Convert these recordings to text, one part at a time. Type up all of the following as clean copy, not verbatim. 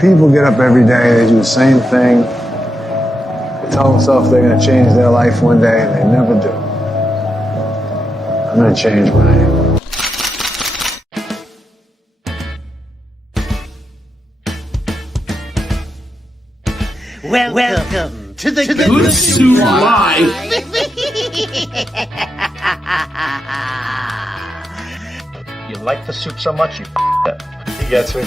People get up every day, they do the same thing, tell themselves they're going to change their life one day, and they never do. I'm going to change mine. Welcome to the Good Soup Live. You like the soup so much, you it. He gets me.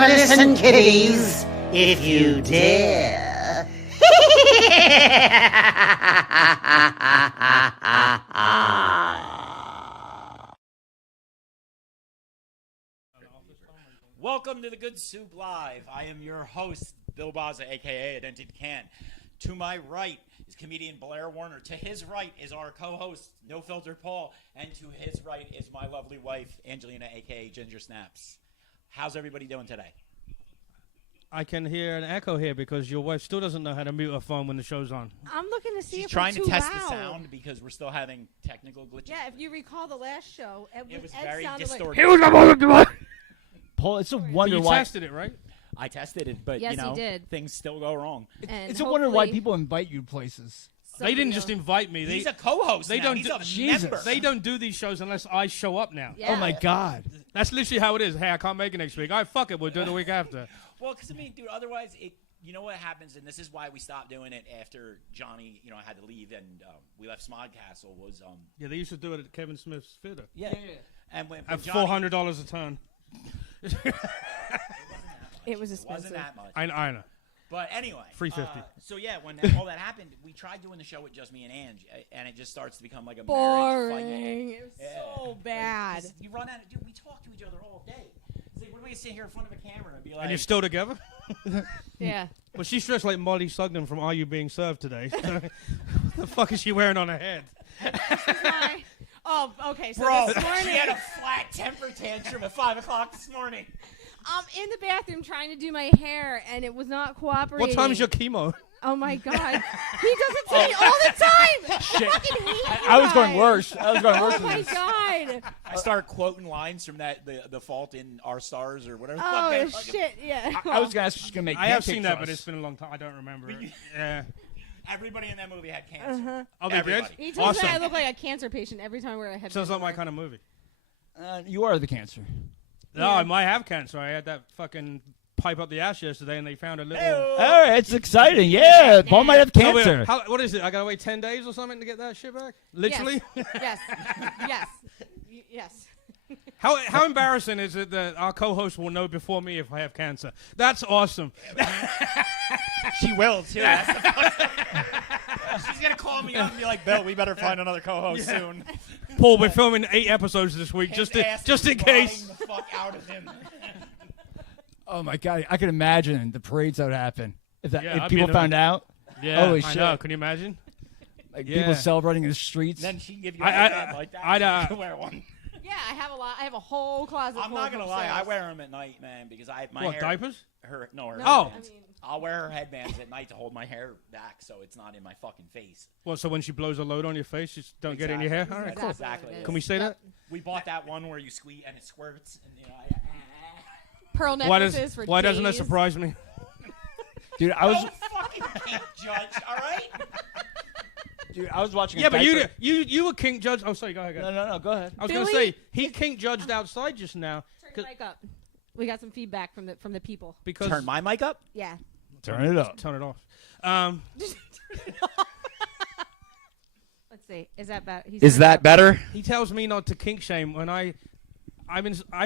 Listen, kiddies, if you dare. Welcome to the Good Soup Live. I am your host, Bill Baza, a.k.a. DENTED Can. To my right is comedian Blair Warner. To his right is our co-host, No Filter Paul. And to his right is my lovely wife, Angelina, a.k.a. Ginger Snaps. How's everybody doing today? I can hear an echo here because your wife still doesn't know how to mute her phone when the show's on. I'm looking to see She's if trying we're to too test loud. the sound because we're still having technical glitches. Yeah, if you recall the last show, It was Ed very sounded distorted. Paul, it's a wonder You why tested it, right? I tested it, but Yes, you know, he did. things still go wrong. And it's a wonder why hopefully people invite you places. They didn't just invite me. He's a co-host they now. don't He's do- a Jesus. member. They don't do these shows unless I show up now. Yeah. Oh my God! That's literally how it is. Hey, I can't make it next week. All right, fuck it. We'll do it the week after. Well, because, I mean, dude, otherwise, you know what happens, and this is why we stopped doing it after Johnny, had to leave, and we left Smodcastle, was... Yeah, they used to do it at Kevin Smith's theater. Yeah. And when At Johnny, $400 a ton. It was it expensive. wasn't that much. I know. But anyway. $350. So, yeah, when all that happened, we tried doing the show with just me and Ange, and it just starts to become like a marriage fight. Boring. It was so bad. You run out of... Dude, we talk to each other all day. It's like, what are we going to sit here in front of a camera and be like... And you're still together? Yeah. Well, she's dressed like Molly Sugden from Are You Being Served today. So what the fuck is she wearing on her head? Oh, okay. So Bro, this morning, she had a flat temper tantrum at 5 o'clock this morning. I'm in the bathroom trying to do my hair, and it was not cooperating. What time is your chemo? Oh my God. He does it to me all the time. Shit. I fucking hate you I was going guys. worse. I was going worse Oh than my this. God. I start quoting lines from the Fault in Our Stars or whatever. the fuck Oh they fucking- shit. Yeah. I was gonna ask if she's gonna make. I have pancake seen that, sauce. but it's been a long time. I don't remember it. Yeah. Everybody in that movie had cancer. Oh, they did? Everybody. He tells me I Awesome. look like a cancer patient every time we're at Sounds like my kind of movie. You are the cancer. No, I might have cancer. I had that fucking pipe up the ass yesterday, and they found a little... All right, it's exciting. Yeah, Paul might have So wait, cancer. what is it? I gotta wait 10 days or something to get that shit back? Literally? Yes. Yes. Yes. How embarrassing is it that our co-host will know before me if I have cancer? That's awesome. She will, too. That's the fuck- She's going to call me up and be like, Bill, we better find another co-host soon. Paul, we're filming 8 episodes this week, just in case. The fuck out of him. Oh my God, I can imagine the parades that would happen if Yeah, if I'd people be found out. Yeah, Holy I shit. know. Can you imagine? Like Yeah. people celebrating in the streets. Then she can give you a I- headband like that. I'd, You can wear one. Yeah, I have a lot. I have a whole closet. I'm full not of going to lie. I upstairs. wear them at night, man, because my What, hair... diapers? Her No, Oh. headbands. I mean, I'll wear her headbands at night to hold my hair back so it's not in my fucking face. What, so when she blows a load on your face, you just don't get it in your hair? All right, cool. Exactly. what it is. Can we say that? We bought that one where you squeeze and it squirts. And, Pearl Why necklaces for doesn't that days. surprise me? Dude, I was Don't fucking can't judge, all right? Dude, I was watching. Yeah, but you were kink judge. Oh, sorry. Go ahead. No. Go ahead. I was going to say he kink judged outside just now. Turn your mic up. We got some feedback from the people. Because Turn my mic up? Yeah. Turn it up. Turn it off. Let's see. Is that better? Is that better? He tells me not to kink shame when I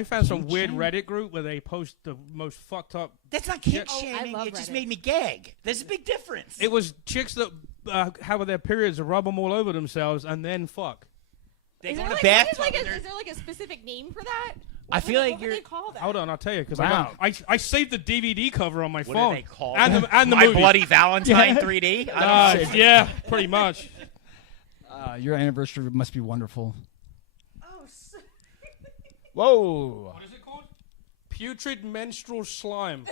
found some weird Reddit group where they post the most fucked up. That's not kink I shaming. love It just Reddit. made me gag. There's a big difference. It was chicks that have their periods rub them all over themselves and then fuck. They Is go there, to like, bathtub. is there like a specific name for that? I feel like what do you're. they call that? Hold on, I'll tell you because Wow. I saved the DVD cover on my What phone. do they call and it? the My movie. Bloody Valentine 3D? I don't know. Yeah, pretty much. Your anniversary must be wonderful. Oh, Whoa. What is it called? Putrid menstrual slime.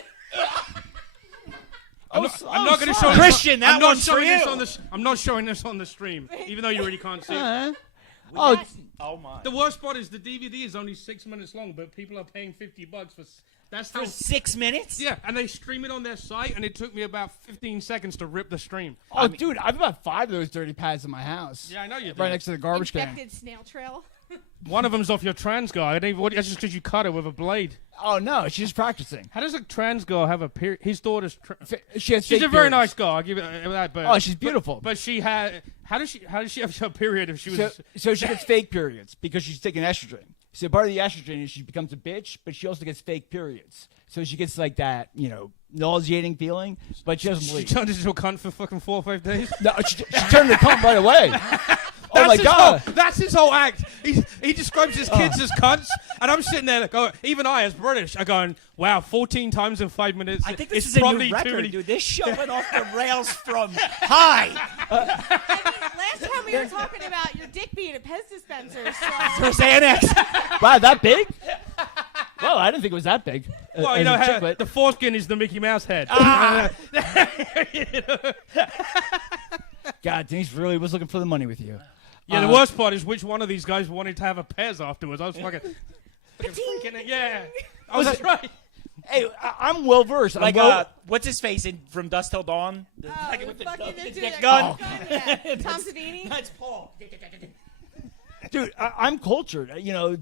I'm I'm not going to show this. Christian, that I'm not one's for showing this you. on this. I'm not showing this on the stream, even though you already can't see it. Oh, Oh, my. The worst part is the DVD is only 6 minutes long, but people are paying $50 for. That's how. For 6 minutes? Yeah, and they stream it on their site, and it took me about 15 seconds to rip the stream. oh, dude, I've about 5 of those dirty pads in my house. Yeah, I know you do. Right next to the garbage can. infected snail trail. One of them's off your trans guy. That's just because you cut it with a blade. Oh no, she's practicing. How does a trans girl have a period? His daughter's. She has She's fake a very periods. nice girl. I'll give it that. But Oh, she's beautiful. But she had. How does she have a period if she was? So she gets fake periods because she's taking estrogen. So part of the estrogen is she becomes a bitch, but she also gets fake periods. So she gets like that, nauseating feeling, but she doesn't She bleed. turned into a cunt for fucking 4 or 5 days. No, she turned the cunt right away. Oh my his god! That's his whole act. He describes his kids as cunts, and I'm sitting there going, even I, as British, are going, wow, 14 times in 5 minutes. I think this it's is a probably new too record, many. dude. This show went off the rails from high. Last time we were talking about your dick being a Pez dispenser. For Xanax. Wow, that big? Well, I didn't think it was that big. Well, As a chiclet. the foreskin is the Mickey Mouse head. God, Denise really was looking for the money with you. Yeah, the worst part is which one of these guys wanted to have a Pez afterwards. I was fucking freaking it. Yeah. Oh, that's right. Hey, I'm well versed. Like, what's his face from Dusk Till Dawn? The second with the dick gun. Tom Savini. That's Paul. Dude, I'm cultured.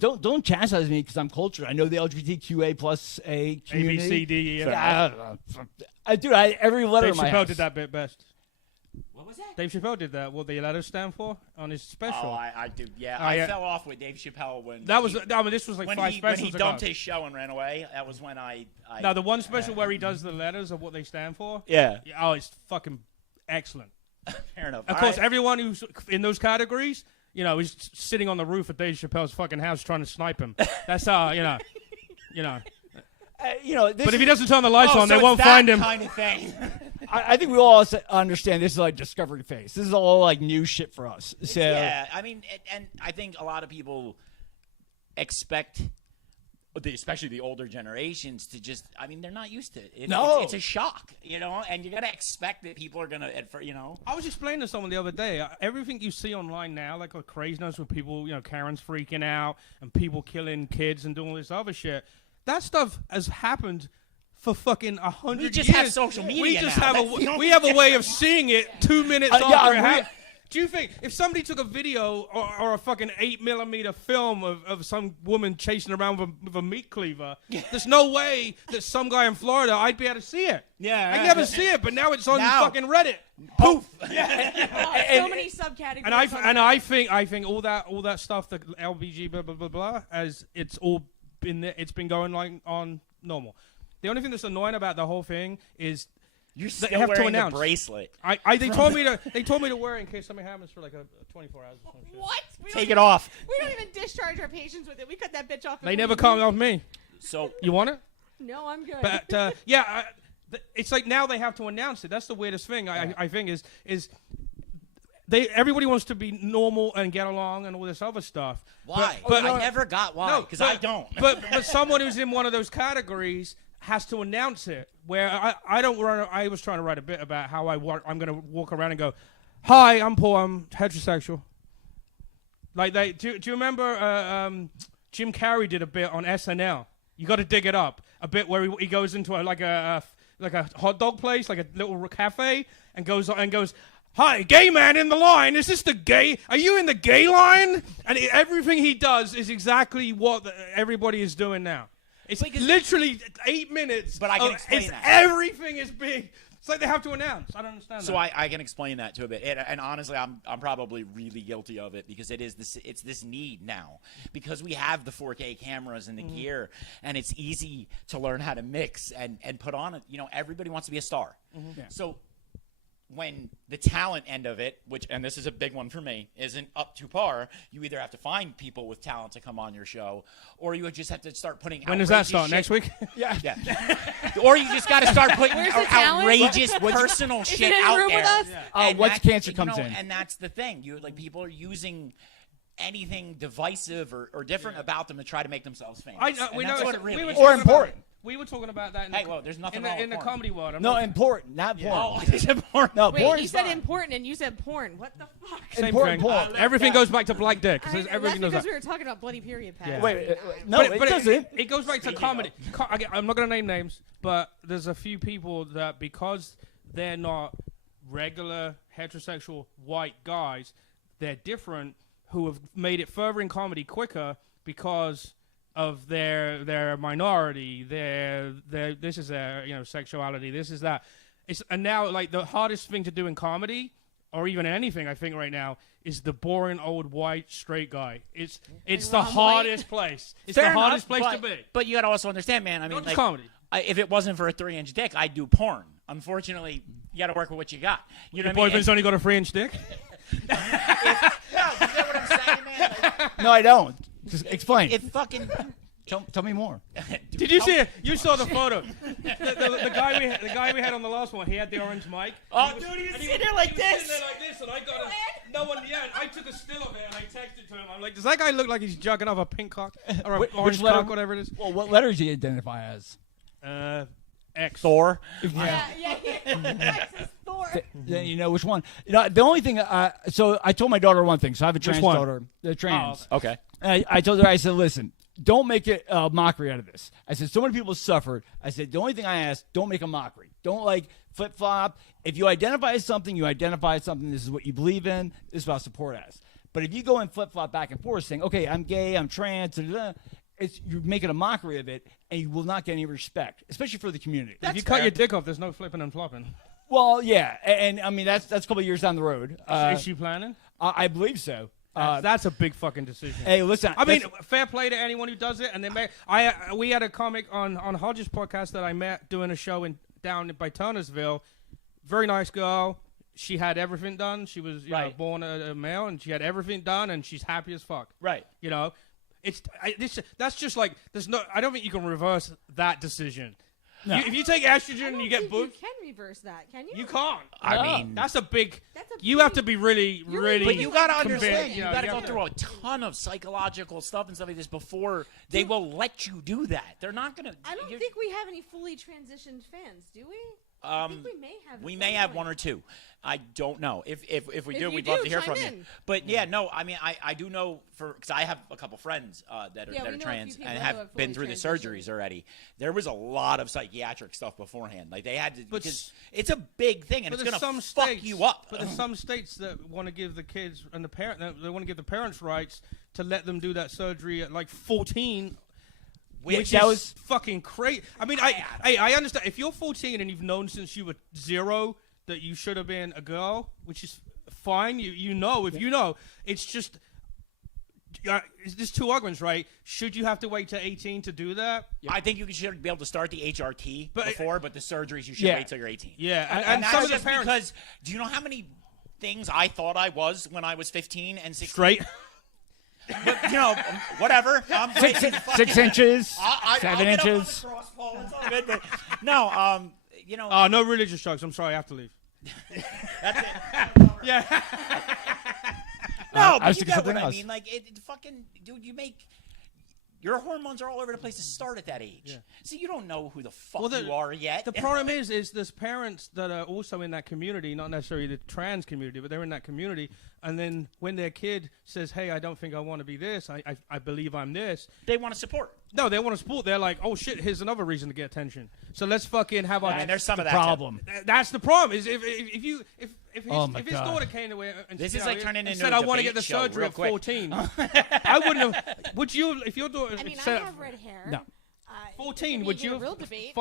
Don't chastise me because I'm cultured. I know the LGBTQA plus A community. A, B, C, D, E, F. I don't know. Dude, every letter Dave in my Chappelle house. did that bit best. What was that? Dave Chappelle did that. What the letters stand for on his special. Oh, I do. Yeah, Oh, I yeah. fell off with Dave Chappelle when That was. I mean, this was like when 5 he, when specials he ago. dumped his show and ran away. That was when I No, the one special where he does the letters of what they stand for. yeah. Oh, it's fucking excellent. Fair enough. Of course, everyone who's in those categories, is sitting on the roof at Dave Chappelle's fucking house trying to snipe him. That's how, But if he doesn't turn the lights on, they won't find him. Kind of thing. I think we all understand this is like Discovery Phase. This is all like new shit for us. So Yeah, I mean, and I think a lot of people expect, especially the older generations, to just, I mean, they're not used to it. No. It's a shock, and you got to expect that people are going to, I was explaining to someone the other day, everything you see online now, like a craziness with people, Karen's freaking out and people killing kids and doing all this other shit, that stuff has happened for fucking 100 years. We just have social media We just now. have That's the only we have a way of seeing it 2 minutes yeah, after it I'm happened. Do you think if somebody took a video or a fucking 8mm film of some woman chasing around with a meat cleaver, there's no way that some guy in Florida I'd be able to see it. Yeah. I never see it, but now it's on Now. fucking Reddit. Poof. So many subcategories. And I think all that stuff, the LBG blah blah blah blah, as it's all been there, it's been going like on normal. The only thing that's annoying about the whole thing is You're they still have to wearing the announce. bracelet. They told me to wear it in case something happens for like a 24 hours or some shit. What? We Take don't it off. We don't even discharge our patients with it. We cut that bitch off. They before never we come leave. off me. So You want it? No, I'm good. But it's like now they have to announce it. That's the weirdest thing I think is everybody wants to be normal and get along and all this other stuff. why? But I never got why, because I don't. But someone who's in one of those categories has to announce it. Where I don't run. I was trying to write a bit about how I'm going to walk around and go, "Hi, I'm Paul. I'm heterosexual." Like do you remember Jim Carrey did a bit on SNL? You got to dig it up. A bit where he goes into a hot dog place, like a little cafe, and goes. Hi, gay man in the line. Is this the gay? Are you in the gay line? And everything he does is exactly what everybody is doing now. It's literally 8 minutes. But I can explain that. Everything is being. It's like they have to announce. I don't understand So that. I can explain that to a bit, and honestly, I'm probably really guilty of it because it's this need now because we have the 4K cameras and the gear, and it's easy to learn how to mix and put on it. You know, everybody wants to be a star, so. When the talent end of it, and this is a big one for me, isn't up to par, you either have to find people with talent to come on your show, or you just have to start putting. When does that start? Next week? Yeah. Or you just got to start putting Where's the talent? outrageous personal shit it in the out room there. with us? And once that's- cancer comes in. and that's the thing. People are using anything divisive or different about them to try to make themselves famous. We And know that's what it's- it really we were is. Or talking about important. it. We were talking about that. There's nothing in wrong the with porn. comedy world. No, important, not porn. Oh, it's important. No, Wait, porn you is said fine. important and you said porn. What the fuck? Same important thing. porn. Everything goes back to black dick. That's Everything knows because that. we were talking about bloody period pads. Yeah. Wait, no, But it doesn't. It goes back to comedy. I'm not going to name names, but there's a few people that because they're not regular heterosexual white guys, they're different, who have made it further in comedy quicker because of their minority, this is their sexuality, this is that. And now like the hardest thing to do in comedy, or even in anything, I think right now, is the boring old white straight guy. It's the Ron hardest place. It's Fair the hardest enough, place to be. But you got to also understand, man. I mean, Not just like, comedy. If it wasn't for a 3-inch dick, I'd do porn. Unfortunately, you got to work with what you got. You know Your what I mean? boyfriend's only got a 3-inch dick. No, you get what I'm saying, man? Like, No, I don't. Just explain. it fucking. Tell me more. Did you see it? You saw the photo. The guy we had on the last one, he had the orange mic. Oh, dude, he was sitting there like He was this. sitting there like this, and I got no one. Yeah, I took a still of it and I texted to him. I'm like, does that guy look like he's jugging off a pink cock or an orange letter? cock, whatever it is? Well, what letters do you identify as? X. Thor. Yeah. Texas Thor. Then you know which one. The only thing. So I told my daughter one thing. So I have a trans one? daughter. The trans. Oh, Okay. And I told her. I said, listen. Don't make it a mockery out of this. I said, so many people suffered. I said, the only thing I ask, don't make a mockery. Don't like flip flop. If you identify as something, you identify as something. This is what you believe in. This is what I support as. But if you go and flip flop back and forth, saying, okay, I'm gay, I'm trans, you're making a mockery of it, and you will not get any respect, especially for the community. If you cut your dick off, there's no flipping and flopping. Well, yeah, and I mean that's a couple of years down the road. Is she planning? I believe so. That's a big fucking decision. Hey, listen. I mean, fair play to anyone who does it. And then we had a comic on Hodges' podcast that I met doing a show down by Turnersville. Very nice girl. She had everything done. She was born a male, and she had everything done, and she's happy as fuck. Right. You know, that's just like there's no. I don't think you can reverse that decision. No. If you take estrogen and you get boobs, You can reverse that, can you? you can't. I mean, That's a big. That's a You big- have to be really. but you got to convinced, understand, you know, got to you go have through a ton of psychological stuff and stuff like this before they will let you do that. They're not going to. I don't think we have any fully transitioned fans, do we? I think we may have. We may have one or two. I don't know. If we If do, you we'd love do, to hear chime from you. in. But yeah, no. I mean, I do know because I have a couple friends that are Yeah, we know a trans few and people who have have been fully through the transitioned. surgeries already. There was a lot of psychiatric stuff beforehand. Like they had to But because it's a big thing and But it's there's going to some fuck states, you up. But there's some states that want to give the kids and the parent they want to give the parents rights to let them do that surgery at like 14. Which that is was- fucking crazy. I mean, I understand if you're 14 and you've known since you were 0 that you should have been a girl, which is fine. You know, if you know, it's just there's two arguments, right? Should you have to wait to 18 to do that? I think you should be able to start the HRT But- before, but the surgeries you should Yeah. wait till you're 18. Yeah, And some that's of the just parents because do you know how many things I thought I was when I was 15 and 16? straight. But, you know, whatever. I'm 6 inches, I'll 7 get up on the inches. cross, Paul. It's all good. But no, you know. Oh, no religious jokes. I'm sorry, I have to leave. That's it. Yeah. No, I but was you thinking get what something I else. mean. Like, it fucking, dude, you make. Your hormones are all over the place to start at that age. Yeah. See, you don't know who the fuck Well, you are yet. The problem is there's parents that are also in that community, not necessarily the trans community, but they're in that community. And then when their kid says, "Hey, I don't think I want to be this. I believe I'm this." they want to support. No, they want to support. They're like, "Oh shit, here's another reason to get attention. So let's fucking have our." And there's some of that problem. That's the problem. Is if if Oh my his God. daughter came away and This you is know, like turning and into said, a I want to get debate the show surgery real at quick. 14, I wouldn't have. Would you, if your daughter I mean, I said have red hair. No. 14, we would get you? a real debate.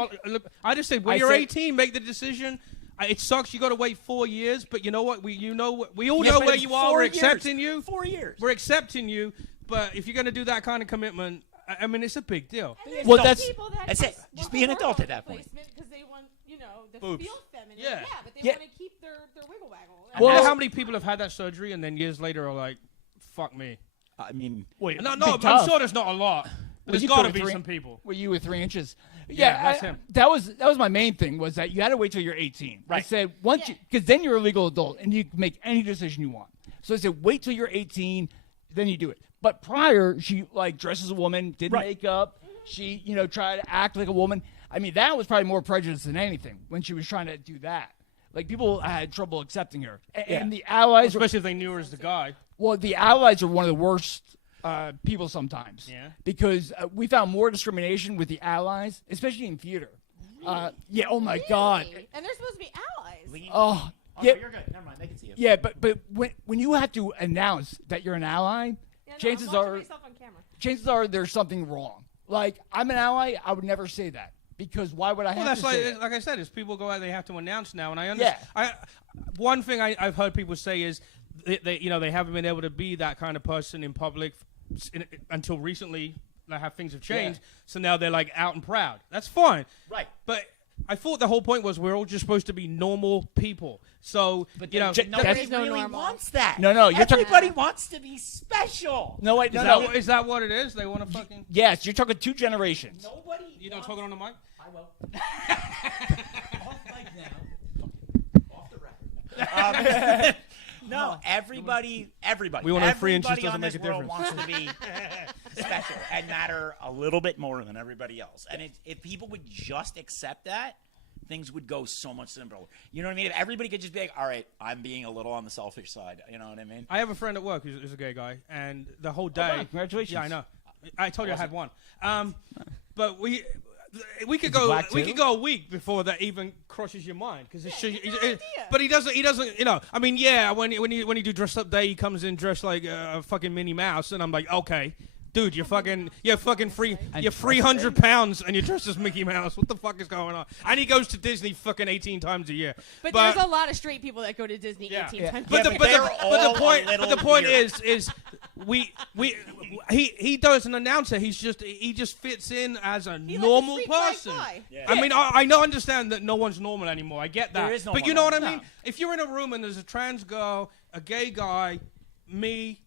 I just said when I you're said- 18, make the decision. It sucks. You got to wait 4 years, but you know what? We all Yeah, know but where it's you are. 4 We're years. accepting you. 4 years. We're accepting you. But if you're going to do that kind of commitment, I mean, it's a big deal. And there's Well, some that's- people that That's it. Just be an adult at that point. Because they want, the Boobs. feel feminine. Yeah. But they Yeah. want to keep their wiggle waggle. Well, Well- how many people have had that surgery and then years later are like, "Fuck me"? I mean, Wait, No, big I'm tough. sure there's not a lot. But there's you got to go be with some people. Were you with 3 inches? Yeah, that's him. That was my main thing was that you had to wait till you're 18. I Right. said once you, because then you're a legal adult and you can make any decision you want. So I said wait till you're 18, then you do it. But prior, she like dressed as a woman, did Right. makeup. She tried to act like a woman. I mean that was probably more prejudice than anything when she was trying to do that. Like people had trouble accepting her, and the allies. Especially if they knew her as the guy. Well, the allies are one of the worst people sometimes. Yeah. Because we found more discrimination with the allies, especially in theater. Yeah. Oh my God. Really? And they're supposed to be allies. Oh. oh, Yeah. you're good. Never mind. They can see you. Yeah. But when you have to announce that you're an ally, Yeah, no, chances I'm watching are myself on camera. there's something wrong. Like I'm an ally, I would never say that because why would I Well, have that's to say that? like I said, as people go out, they have to announce now, and I understand. One thing I've heard people say is they haven't been able to be that kind of person in public until recently. Like, things have changed, so now they're like out and proud. That's fine, Right. but I thought the whole point was we're all just supposed to be normal people. So But nobody nobody no really normal. wants that. No, you're talking. Everybody wants to be special. No, wait, is, no. is that what it is? They want to fucking. Yes, you're talking 2 generations. Nobody. You not talking on the mic? I will. Off mic now. Off the record. No, everybody. We want to know 3 inches everybody doesn't on make this a world difference. wants to be special and matter a little bit more than everybody else. And if people would just accept that, things would go so much simpler. You know what I mean? If everybody could just be like, all right, I'm being a little on the selfish side. You know what I mean? I have a friend at work who's a gay guy, and the whole day. wow, congratulations. Yeah, I know. I told you I had one. But we could He's go black we too? could go a week before that even crosses your mind because idea. but he doesn't I mean when you do dress up day he comes in dressed like a fucking Minnie Mouse and I'm like okay dude you're 300 pounds and you're dressed as Mickey Mouse what the fuck is going on and he goes to Disney fucking 18 times a year But there's a lot of straight people that go to Disney 18 times. but Yeah, the point they're all a the point little is he doesn't announce it. He just fits in as a He normal lets the street person. fly. Yeah. I mean, I know understand that no one's normal anymore. I get that. There is no but one you know what I normal. mean? If you're in a room and there's a trans girl, a gay guy, me,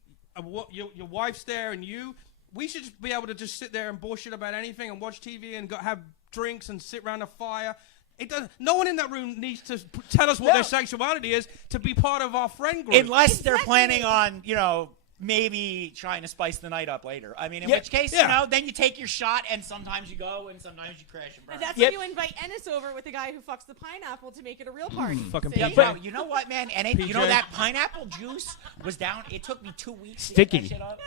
your wife's there, and you, we should just be able to just sit there and bullshit about anything and watch TV and have drinks and sit around a fire. It doesn't. No one in that room needs to tell us what their sexuality is to be part of our friend group. Unless they're planning on, maybe trying to spice the night up later. I mean, in Yeah, which case, yeah. then you take your shot, and sometimes you go, and sometimes you crash and burn. And that's Yep. when you invite Ennis over with the guy who fucks the pineapple to make it a real party. Fucking See? Yeah, PJ. bro, you know what, man? And PJ. that pineapple juice was down. It took me 2 weeks to Sticky. get that shit up.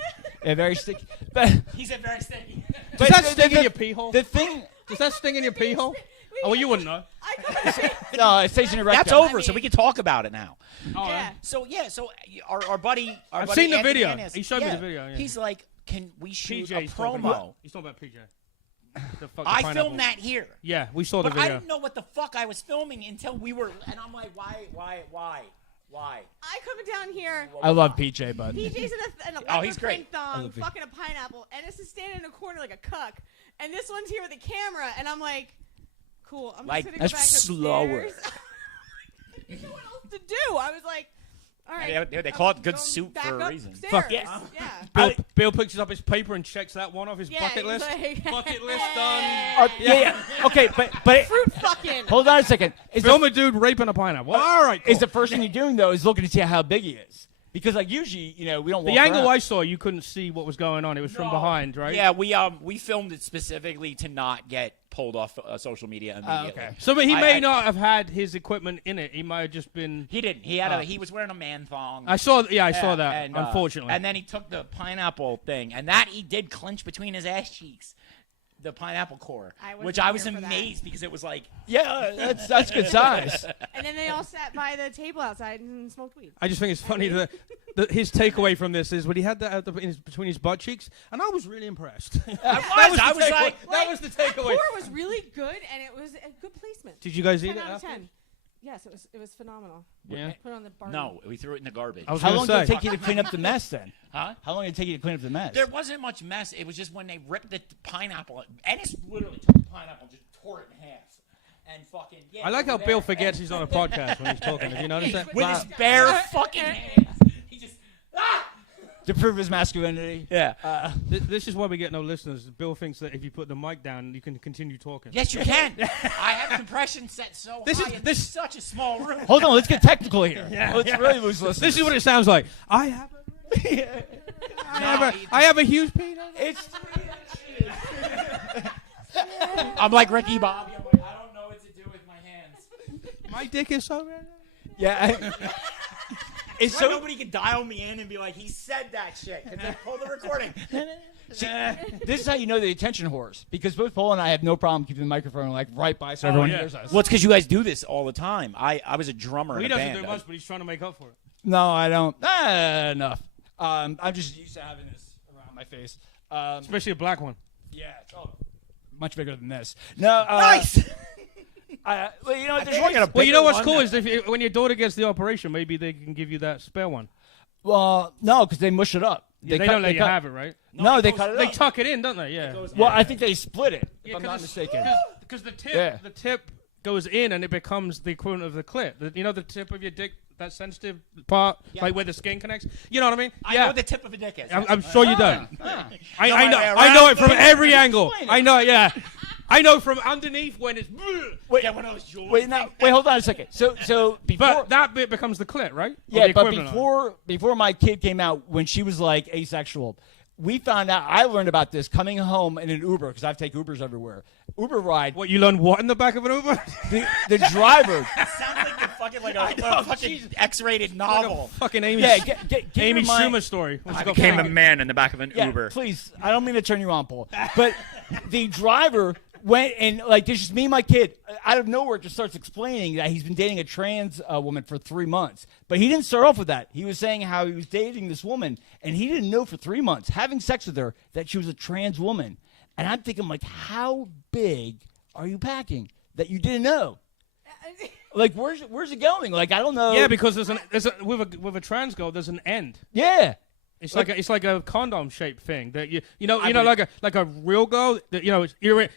Yeah, very sticky. But He said very sticky. Does that sting in your pee hole? the thing, Does that sting in your pee hole? Oh, well, you wouldn't know. I come to no, it stays in your rectum. That's over, I so mean- we can talk about it now. Yeah. So our buddy, I've buddy seen the Anthony video. Ennis, He showed me the video, yeah. He's like, "Can we shoot a PJ's talking about. promo?" He's talking about PJ. The fucking I pineapple. filmed that here, Yeah, we saw the but I video. didn't know what the fuck I was filming until we were. And I'm like, "Why? I come down here. I love PJ, but PJ's in an Oh, he's electric great. thong, fucking a pineapple, and Ennis is standing in a corner like a cuck, and this one's here with a camera, and I'm like, cool. I'm Like, just gonna that's go back slower. upstairs. I didn't know what else to do. I was like, all right. They call it good going soup back for a reason. upstairs. Fuck yeah. Yeah. Bill picks up his paper and checks that one off his Yeah, bucket he's list. like- Bucket list done. yeah. Okay, but Fruit fucking. hold on a second. Is Film a dude raping a pineapple. All right. is Cool. the first thing you're doing though is looking to see how big he is because like usually we don't. The walk angle around. I saw, you couldn't see what was going on. It was from behind, right? Yeah, we filmed it specifically to not get pulled off social media immediately. okay. So, but he may I- not have had his equipment in it. He might have just been. He didn't. He had he was wearing a man thong. I saw. Yeah, I saw Yeah, that. and, Unfortunately. and then he took the pineapple thing, and that he did clench between his ass cheeks. the pineapple core, I wasn't which I was here for that. amazed because it was like, Yeah, that's good size. And then they all sat by the table outside and smoked weed. I just think it's funny that his takeaway from this is when he had that between his butt cheeks, and I was really impressed. I was like, that was the That takeaway. core was really good, and it was a good placement. Did you guys eat 10 it? out of after? 10. Yes, it was phenomenal. Yeah. Put it on the bar. no, we threw it in the garbage. I was How gonna long did it say. take you to clean up the mess then? Huh? How long did it take you to clean up the mess? There wasn't much mess. It was just when they ripped the pineapple. Ennis literally took the pineapple and just tore it in half. And fucking, yeah. I like how over Bill there. forgets he's on a podcast when he's talking. Have you noticed that? With his bare fucking hands. He just, To prove his masculinity. Yeah. This is why we get no listeners. Bill thinks that if you put the mic down, you can continue talking. Yes, you can. I have compression set so high in such a small room. Hold on, let's get technical here. Let's really lose listeners. This is what it sounds like. I have a huge penis. It's I'm like Ricky Bobby. I'm like, I don't know what to do with my hands. My dick is so red. yeah. It's So so nobody can dial me in and be like, he said that shit. And then pull the recording. this is how you know the attention whores, because both Paul and I have no problem keeping the microphone like right by so everyone yeah. hears us. Well, it's because you guys do this all the time. I was a drummer He in a doesn't band. do much, but he's trying to make up for it. No, I don't. Enough. I'm just used to having this around my face. Especially a black one. Yeah, it's much bigger than this. No, Nice. well, you know, there's think I got a Well, you know what's one cool that- is when your daughter gets the operation, maybe they can give you that spare one. Well, no, because they mush it up. They don't let you have it, right? No, they goes- cut it They up. tuck it in, don't they? Yeah. Well, I think they split it, if I'm not mistaken. Because the Yeah. tip goes in and it becomes the equivalent of the clit. You know the tip of your dick, that sensitive part, like where the skin connects. You know what I mean? I know what the tip of a dick is. I'm sure you don't. I know. around I know it from the- every angle. Explain it. I know. Yeah. I know from underneath when it's. Wait, Yeah, one of those joints. wait, hold on a second. So before, But that bit becomes the clit, right? Or yeah, the but equivalent of it. before my kid came out, when she was like asexual, we found out. I learned about this coming home in an Uber, because I take Ubers everywhere. Uber ride. What, you learned what in the back of an Uber? The driver. Sounds like a fucking a fucking X-rated novel. Fucking Amy. Yeah, get Amy in mind- Schumer story. I became a man in the back of an Yeah, Uber. please. I don't mean to turn you on, Paul. But the driver went and, like, there's just me and my kid. Out of nowhere, just starts explaining that he's been dating a trans woman for 3 months. But he didn't start off with that. He was saying how he was dating this woman, and he didn't know for 3 months, having sex with her, that she was a trans woman. And I'm thinking, like, how big are you packing that you didn't know? Like, where's it going? Like, I don't know. Yeah, because with a trans girl, there's an end. Yeah. It's like a condom shaped thing that you know like a real girl that, you know,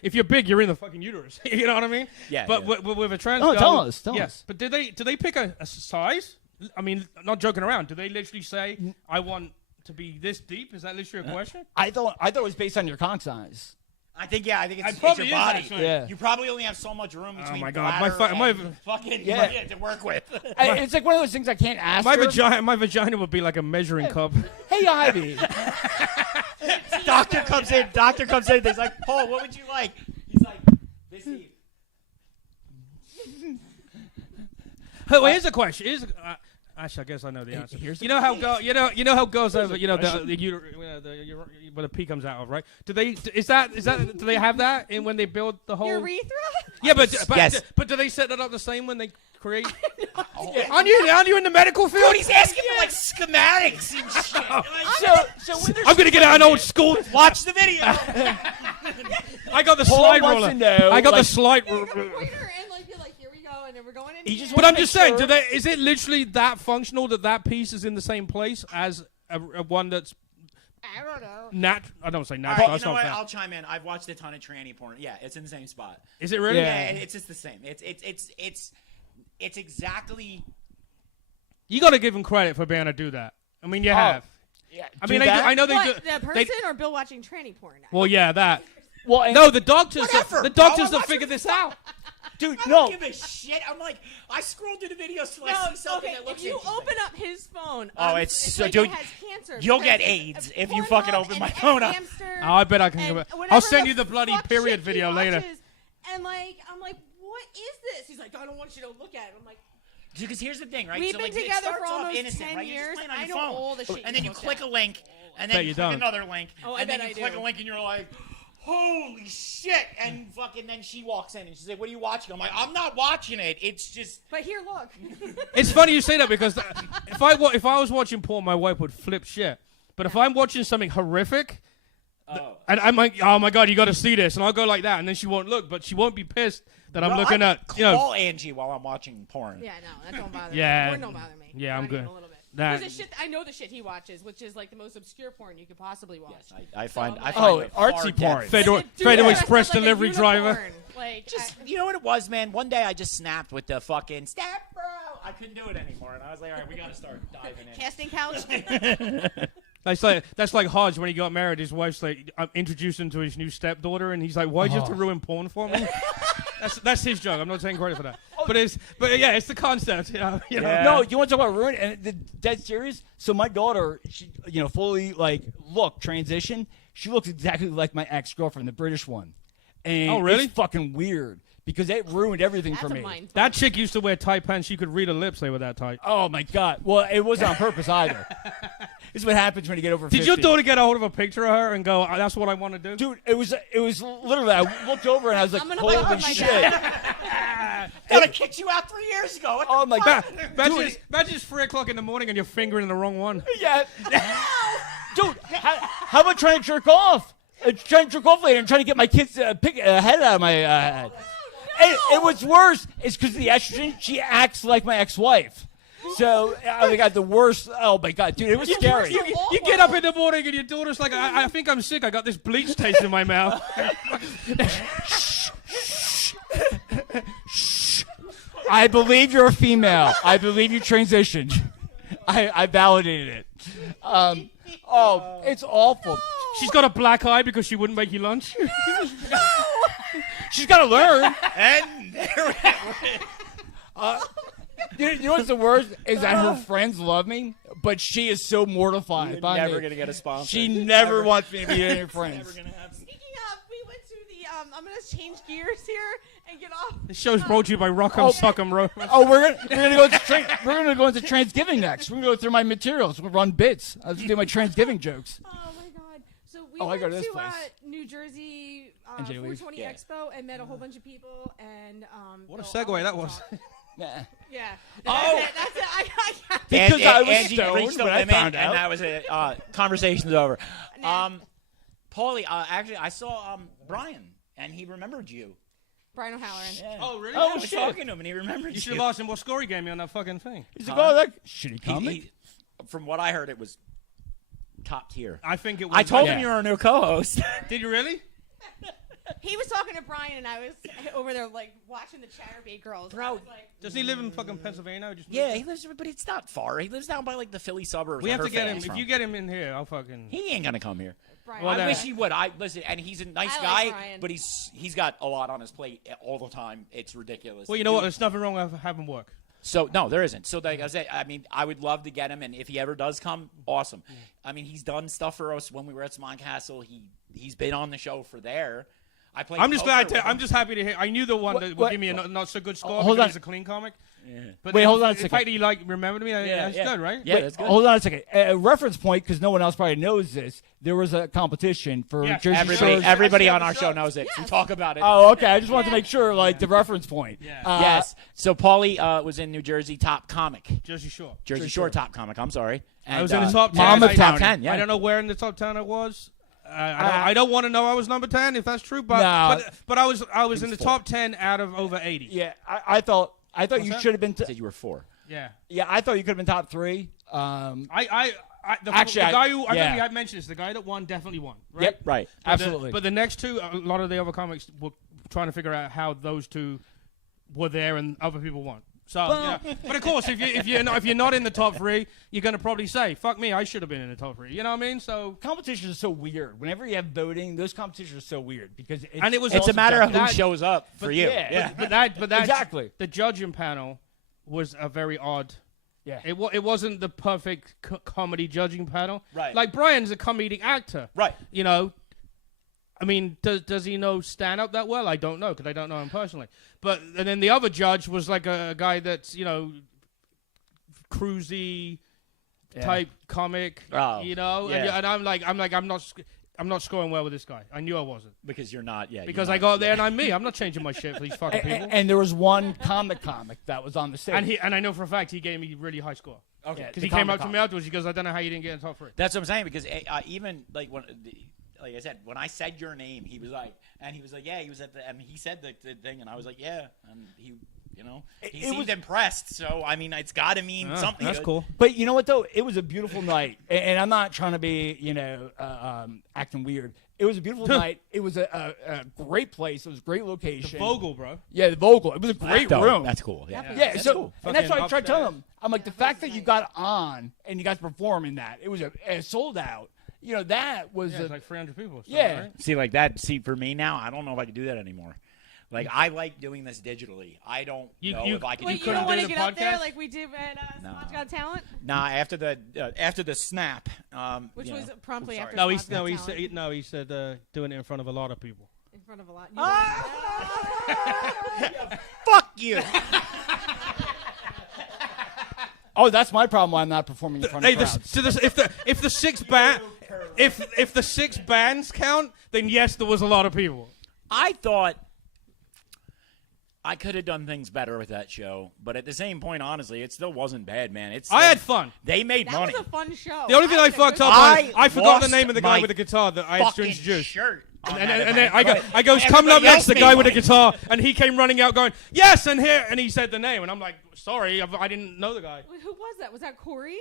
if you're big, you're in the fucking uterus. You know what I mean? Yeah, But yeah. with a trans Oh, girl, tell us. But do they pick a size? I mean, not joking around. Do they literally say, I want to be this deep? Is that literally a question? I thought it was based on your conch size. I think it's It probably your is, body. actually. Yeah. You probably only have so much room between my God, bladder and fucking Yeah. to work with. It's like one of those things I can't ask My her. my vagina would be like a measuring cup. Hey, Ivy. Doctor comes in. He's like, Paul, what would you like? He's like, this deep. Oh, here's a question. Actually, I guess I know the answer. Here's You know how girls have where the pee comes out of, right? Do they do they have that in when they build the whole Urethra? Yeah, but Yes. but do they set that up the same when they create? Aren't you in the medical field? Dude, he's asking for like schematics and shit. So when there's I'm gonna get out an old school. Watch the video. I got the Paul slide wants roller. to know, I got the like- slide. Pointer and like be like, here we go, and then we're going in. He just But wants I'm to just make saying, sure- is it literally that functional that piece is in the same place as a one that's I don't know. I don't say All natural. right, that's you know not what? fair. I'll chime in. I've watched a ton of tranny porn. Yeah, it's in the same spot. Is it really? Yeah. Yeah, it's just the same. It's exactly. You got to give them credit for being able to do that. I mean, you have. Yeah, I do mean, that? I know they do. What, the they- person or Bill watching tranny porn? well, yeah, that. Well, and- No, the doctors. Whatever, The bro. doctors I'm that watching figure this out. dude, I no. don't give a shit. I'm like, I scrolled through the videos till I No, see something okay. that looks If you interesting. open up his phone, Oh, it's so- like dude, it has cancer. you'll because get AIDS if you Pornhub fucking open and my phone up. Hamster Oh, I bet I can. and I'll whatever send you the bloody fuck period shit he video later. watches. And like, I'm like, what is this? He's like, I don't want you to look at it. I'm like, Because here's the thing, right? we've so, been like, it together starts for off almost innocent, 10 right? You're just years. playing on I your know phone, all the shit and then you looked click at. a link, and Bet then you you click don't. another link, Oh, I and then bet you I click do. a link, and you're like, holy shit, and fucking then she walks in and she's like, what are you watching? I'm like, I'm not watching it. It's just. But here, look. It's funny you say that because if I was watching porn, my wife would flip shit. But if I'm watching something horrific, and I'm like, oh my god, you got to see this, and I'll go like that, and then she won't look, but she won't be pissed that I'm looking at. Call Angie while I'm watching porn. Yeah, no, that don't bother Yeah. me. Porn don't bother me. Yeah, I'm Not good. even a little bit. That- There's a shit I know the shit he watches, which is like the most obscure porn you could possibly watch. Yes, I find. So, I like- find it far artsy porn. depth. Federal Dude, dressed Express up like a delivery driver. unicorn. Like, Just you know what it was, man. One day I just snapped with the fucking step, bro. I couldn't do it anymore, and I was like, all right, we gotta start diving in. casting couch. That's like Hodge when he got married. His wife's like, introduced him to his new stepdaughter, and he's like, "Why'd you have to ruin porn for me?" that's his joke. I'm not taking credit for that. But yeah, it's the concept. You know? Yeah. No, you want to talk about ruin? And the dead serious. So my daughter, she fully transition. She looks exactly like my ex-girlfriend, the British one. And Oh, really? It's fucking weird because it ruined everything That's for a me. mind. That chick used to wear tight pants. She could read her lips. They were that tight. Oh my god. Well, it wasn't on purpose either. This is what happens when you get over 50. Did your daughter get a hold of a picture of her and go, "That's what I want to do"? Dude, it was literally. I looked over and I was like, I'm gonna "Holy fuck with my shit!" I kicked you out 3 years ago. What the Oh my fuck? god, Imagine it's 3 o'clock in the morning and you're fingering the wrong one. Yeah. Dude, how about trying to jerk off? Trying to jerk off later and trying to get my kid's head out of my head. And what's worse is because of the estrogen, she acts like my ex-wife. So I got the worst. Oh my god, dude, it was scary. You get up in the morning and your daughter's like, I think I'm sick. I got this bleach taste in my mouth. I believe you're a female. I believe you transitioned. I validated it. It's awful. She's got a black eye because she wouldn't make you lunch. She's got to learn. And there You know what's the worst is that her friends love me, but she is so mortified You're by never me. gonna get a sponsor. She never wants me to be any Never friends. gonna happen. Speaking of, we went to the. I'm gonna change gears here and get off. This show's brought to you by Rock'em Sock'em Road. Oh, we're gonna go into Transgiving next. We're gonna go through my materials. We're gonna run bits. I was gonna do my Transgiving jokes. Oh my god! So we I went go to to this place. New Jersey And Jay Lee's. 420 Yeah. Expo and met a whole bunch of people and. What a Bill segue that Allen was. talked. Nah. Yeah. Oh! That's it. I Because I was Angie stoned reached the when I limit, found out. and that was it. Conversation's over. Nah. Paulie, actually, I saw Brian, and he remembered you. Brian O'Halloran. Yeah. Oh, really? I Oh, was shit. talking to him, and he remembered You should have asked him what score he gave me on that fucking thing. He's like, oh, that shitty He- comic. he- from what I heard, it was top tier. I think it was. I told Yeah. him you were a new co-host. Did you really? He was talking to Brian and I was over there like watching the Chatterbait girls. Bro. I was like, Does he live in fucking Pennsylvania? Or just Yeah, he lives, but it's not far. He lives down by like the Philly suburbs. We where have to her get him. family's If from. you get him in here, I'll fucking. He ain't gonna come here. Brian. Well, I then- wish he would. I listen, and he's a nice I like guy, Brian. but he's got a lot on his plate all the time. It's ridiculous. Well, you know what? There's nothing wrong with having work. So no, there isn't. So like I said, I mean, I would love to get him, and if he ever does come, awesome. I mean, he's done stuff for us when we were at Smon Castle. He's been on the show for there. I played. I'm just poker glad. with I'm him. just happy to hear. I knew the one that would what- give me a not so good score hold because on. he's a clean comic. Yeah. But Wait, the- hold on a the second. fact that he remembered me, that's yeah. good, right? Yeah, Wait, that's good. hold on a second. A reference point, because no one else probably knows this. There was a competition for Yes, Jersey Shore. Everybody Actually, on our episode. show knows it. We talk about it. Oh, okay. I just wanted to make sure, like, the reference point. Yeah. Yes. So Paulie was in New Jersey top comic. Jersey Shore. Jersey Shore top comic. I'm sorry. And, I was in the top 10. Monmouth I- County. top 10. Yeah. I don't know where in the top 10 I was. I don't want to know I was number 10 if that's true, but No. but I was in the four. top 10 out of over 80. Yeah, I thought you that? should have been. I said you were 4. Yeah. Yeah, I thought you could have been top 3. The Actually, guy who I yeah. think I mentioned this, the guy that won definitely won. Right? Yep. Right. Absolutely. But the next two, a lot of the other comics were trying to figure out how those two were there and other people won. So, but of course, if you're not in the top 3, you're going to probably say, "Fuck me, I should have been in the top 3." You know what I mean? So competitions are so weird. Whenever you have voting, those competitions are so weird because It's a matter of who that- shows up for you. yeah. But that Exactly. the judging panel was a very odd. Yeah. It wasn't the perfect comedy judging panel. Right. Like Brian's a comedic actor. Right. You know. I mean, does he know stand up that well? I don't know because I don't know him personally. And then the other judge was like a guy that's cruisy type comic. Oh, You know, yeah. and I'm not. I'm not scoring well with this guy. I knew I wasn't. Because you're not, yeah. Because you're I not, got there and I'm me. I'm not changing my shit for these fucking people. And there was one comic that was on the stage. And I know for a fact he gave me really high score. Okay. Because he came up to me afterwards. He goes, I don't know how you didn't get in top 3. That's what I'm saying. Because even like like I said, when I said your name, he was like, yeah, he was at the, and he said the thing, and I was like, yeah, and he. You know, he seemed impressed. So I mean, it's got to mean something. That's cool. But you know what though? It was a beautiful night, and I'm not trying to be, acting weird. It was a beautiful night. It was a great place. It was a great location. The Vogel, bro. Yeah, the Vogel. It was a great room. That's cool. Yeah. Yeah. That's So cool. and that's why I tried upstairs. telling him. I'm like, the fact that you got on and you got to perform in that, it was a sold out. You know, that was It's like 300 people. Yeah. Right? See, like that. See, for me now, I don't know if I can do that anymore. Like, I like doing this digitally. I don't know if I can Wait, do you don't want to the get up there podcast? like we did at Squatch Got Talent? Nah, after the snap, Which you was know. promptly I'm after sorry. He said doing it in front of a lot of people. In front of a lot. Fuck you. Oh, that's my problem. Why I'm not performing in front of crowds. If the 6 bands count, then yes, there was a lot of people. I thought I could have done things better with that show, but at the same point, honestly, it still wasn't bad, man. I had fun. They made That money. was a fun show. The only thing I had a fucked good up time. was I forgot the lost name of the guy my with the guitar that I had to fucking introduce. shirt. on And that then event. I goes, coming up Everybody next, else the made guy with the money. guitar, and he came running out going, yes, and here, and he said the name, and I'm like, sorry, I didn't know the guy. Wait, who was that? Was that Corey?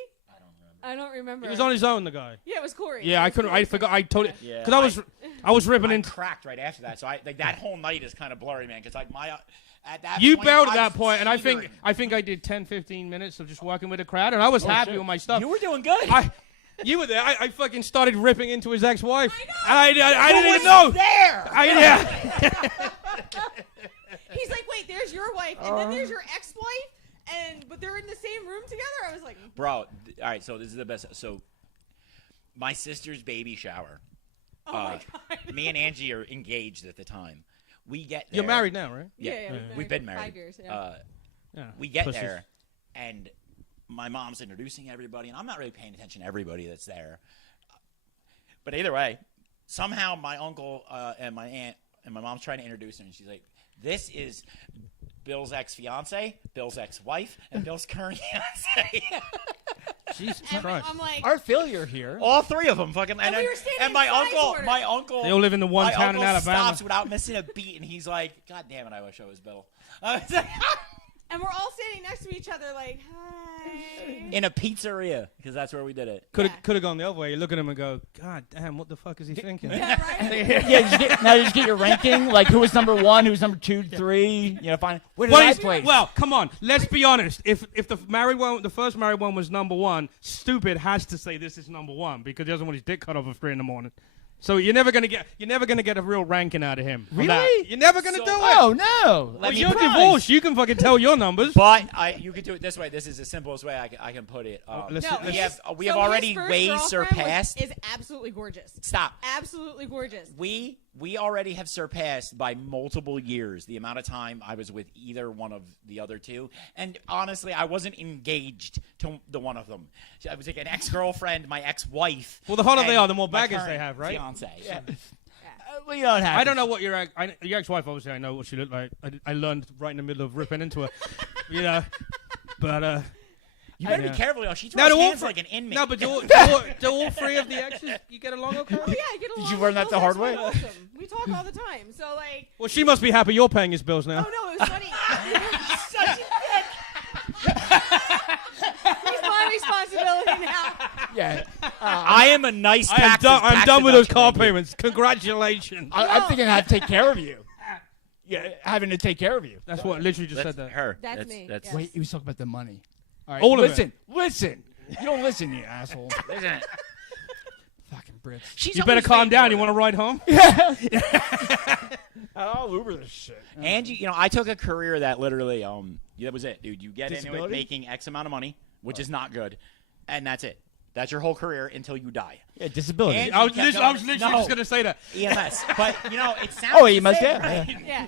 I don't remember. He was on his own, the guy. Yeah, it was Corey. Yeah, I couldn't, I forgot, I totally, Yeah, because I was ripping I into. cracked right after that, so that whole night is kind of blurry, man. Because like at that You point, bailed at I that was point, and I teetering. think I did 10, 15 minutes of just working with the crowd, and I was happy with my stuff. You were doing good. You were there. I fucking started ripping into his ex-wife. I know. I didn't even know. There. He's like, wait, there's your wife, and then there's your ex-wife, but they're in the same room together? I was like, Bro, all right, so this is the best. So, my sister's baby shower. oh my God. Me and Angie are engaged at the time. We get there. You're married now, right? Yeah, We've been for married. 5 years. Yeah. Yeah. We get Pussies. there, and my mom's introducing everybody, and I'm not really paying attention to everybody that's there. But either way, somehow my uncle and my aunt and my mom's trying to introduce her, and she's like, this is Bill's ex-fiance, Bill's ex-wife, and Bill's current fiance. Jesus And Christ. I'm like, Our failure here. All 3 of them fucking. And we were standing and my in size uncle, order. my uncle. They all live in the one my town in uncle Alabama. stops without missing a beat, and he's like, God damn it, I wish I was Bill. and we're all standing next to each other like, hi. In a pizzeria, because that's where we did it. Could have gone the other way. You look at him and go, God damn, what the fuck is he thinking? Yeah, right? Yeah, you just get your ranking, like who was number 1, who was number 2, 3. Fine. Where did I place? Well, come on. Let's be honest. If the first married one was number 1, stupid has to say this is number 1 because he doesn't want his dick cut off at 3 a.m. So you're never gonna get a real ranking out of him. from that. Really? You're never gonna do it. Oh no! Well, you're divorced. You can fucking tell your numbers. But you could do it this way. This is the simplest way I can put it. let's- No, we his- have so already his first way girlfriend surpassed. is absolutely gorgeous. Stop. Absolutely gorgeous. We already have surpassed by multiple years the amount of time I was with either one of the other 2. And honestly, I wasn't engaged to the one of them. I was like an ex-girlfriend, my ex-wife. Well, the hotter they and are, the more my baggage they current have, right? Fiance. Yeah. Well, you know what happens. I don't know what your ex-wife. Obviously, I know what she looked like. I learned right in the middle of ripping into her. But You better Yeah. be careful, y'all. She Now, throws do all hands three- like an inmate. No, but do all 3 of the exes you get along okay? Oh yeah, I get along. you learn that with the Bill's hard way? ex-wife awesome. We talk all the time. So like, Well, she must be happy you're paying his bills now. oh no, it was funny. Such a dick. It's my responsibility now. Yeah. I am a nice tax. I'm done with those car deduction. payments. Congratulations. I'm thinking I have to take care of you. Yeah, having to take care of you. That's what literally just That's said that. her. That's me, That's yes. Wait, he was talking about the money. All right, All of listen, listen. You don't listen, you asshole. Listen, Fucking Brits. she's You better always calm waiting down. for You it. want to ride home? I'll Uber this shit. Angie, I took a career that literally, that was it, dude. You get into it Disability? making X amount of money, which is not good, and that's it. That's your whole career until you die. Yeah, disability. And- I was kept literally going. just going to say that. EMS, but it sounds. Oh, the EMS, same, yeah. right? Yeah.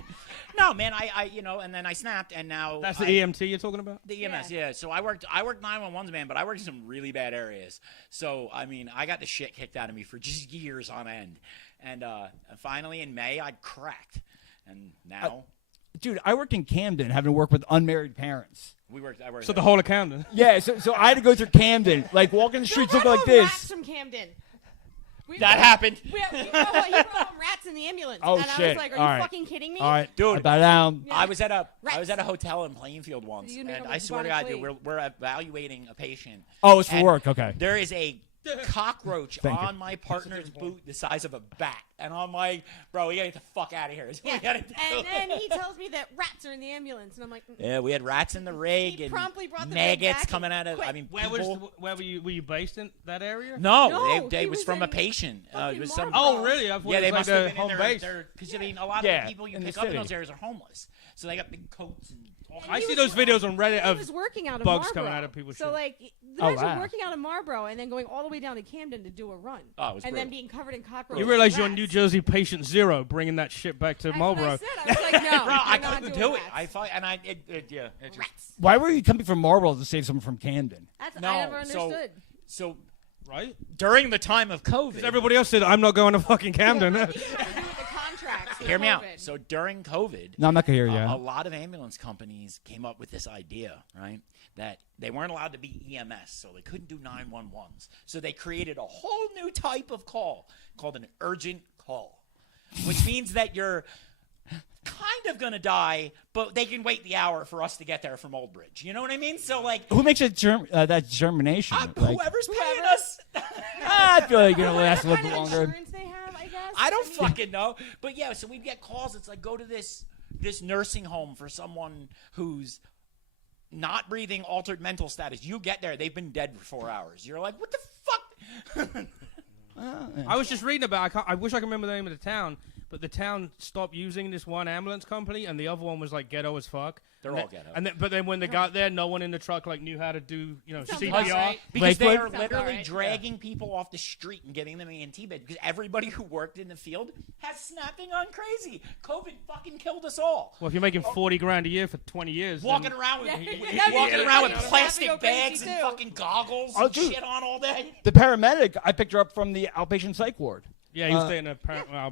No, man, I and then I snapped, and now That's the EMT you're talking about? The EMS, yeah. So I worked 911s, man, but I worked in some really bad areas. So I mean, I got the shit kicked out of me for just years on end, and finally in May I cracked, and now. Dude, I worked in Camden, having to work with unmarried parents. I worked. So the whole of Camden. Yeah, so I had to go through Camden, like walking the streets looking like this. Rats from Camden. That happened. You brought home rats in the ambulance. Oh, and shit. I was like, are you fucking kidding me? All right, dude. I bow down. Yeah. I was at a hotel in Plainfield once, You and made a I swear to God, plate. dude, we're evaluating a patient. Oh, it's for and work. Okay. There is a cockroach Thank you. on my partner's boot the size of a bat, and I'm like, bro, we gotta get the fuck out of here. That's what we gotta do. And then he tells me that rats are in the ambulance, and I'm like, Yeah, we had rats in the rig He and promptly brought the rig maggots back coming out of. quick. I mean, Where were you based in that area? No, No, they he was was from a in patient. It fucking was some. Marlboro. Oh, really? I thought Yeah, it they was must like have the been in home their, base. because I mean, a lot Yeah, of the people you in the pick up in city. those areas are homeless, so they got big coats and. all I he see was those videos on Reddit he of was working out of bugs Marlboro. coming out of people's So shit. like the Oh, guys wow. were working out of Marlboro and then going all the way down to Camden to do a run. Oh, it was and then brutal. being covered in cockroaches. You realize you're and New rats. Jersey patient zero, bringing that shit back to That's Marlboro. what I said. I was like, no, Bro, I you're not couldn't doing do it. rats. I thought, and it just, Rats. Why were you coming from Marlboro to save someone from Camden? That's No, I never understood. So Right? during the time of COVID, Because everybody else said, I'm not going to fucking Camden. I think it had to do with the contracts. with hear me out. COVID. So during COVID, No, I'm not gonna hear you. a lot of ambulance companies came up with this idea, right? That they weren't allowed to be EMS, so they couldn't do 911s. So they created a whole new type of call called an urgent call, which means that you're kind of going to die, but they can wait the hour for us to get there from Old Bridge. You know what I mean? So, like, Who makes that determination? Like, whoever's paying us. I feel like you're gonna last a What little bit kind of longer. insurance they have, I guess. I don't mean, fucking know. But yeah, so we get calls. It's like, go to this nursing home for someone who's not breathing, altered mental status. You get there, they've been dead for 4 hours. You're like, what the fuck? I was just reading about. I wish I could remember the name of the town, but the town stopped using this one ambulance company, and the other one was like ghetto as fuck. They're And all then- ghetto. And then, but then when they got there, no one in the truck like knew how to do Sounds CPR. about right. Because they are Lakewood? Sounds about literally right. dragging people off the street and getting them ENT beds because everybody who worked in the field has snapping on crazy. COVID fucking killed us all. Well, if you're making 40 grand a year for 20 years, Walking then- around with Yeah, walking yeah, around yeah. with Yeah. plastic Have to go crazy, bags and too. fucking goggles Oh, and dude. shit on all day. The paramedic, I picked her up from the outpatient psych ward. yeah, he was staying at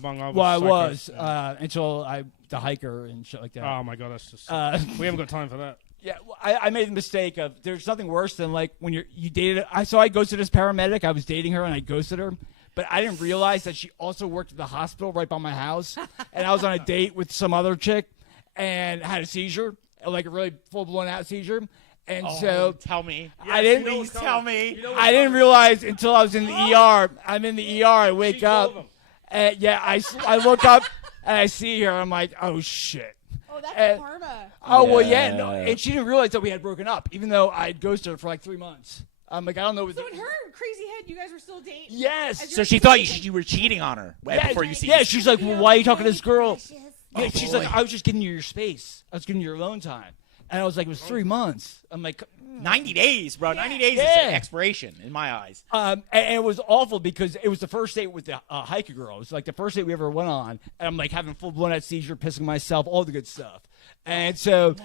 among other Well, I was psychiatrists, yeah. until the hiker and shit like that. Oh my god, that's just. We haven't got time for that. Yeah, well, I made the mistake of there's nothing worse than like when you dated. I ghosted this paramedic. I was dating her and I ghosted her, but I didn't realize that she also worked at the hospital right by my house, and I was on a date with some other chick and had a seizure, like a really full blown out seizure, and so Tell me. I didn't. Please tell me. I didn't realize until I was in the ER. I'm in the ER. I wake She drove him. up, and yeah, I look up and I see her. I'm like, oh shit. Oh, that's And- karma. Oh well, yeah, no, and she didn't realize that we had broken up, even though I had ghosted her for like 3 months. I'm like, I don't know. What So in her crazy head, you guys were still dating. yes. As So you're she thought dating- you were cheating on her Yeah, before you see. yeah, she's like, well, why are you talking to this girl? Yeah, Oh, she's boy. like, I was just giving you your space. I was giving you your alone time, and I was like, it was 3 months. I'm like, 90 days, bro. 90 days is Yeah. an expiration in my eyes. and it was awful because it was the first date with the hiker girl. It was like the first date we ever went on, and I'm like having full blown out seizure, pissing myself, all the good stuff. And so,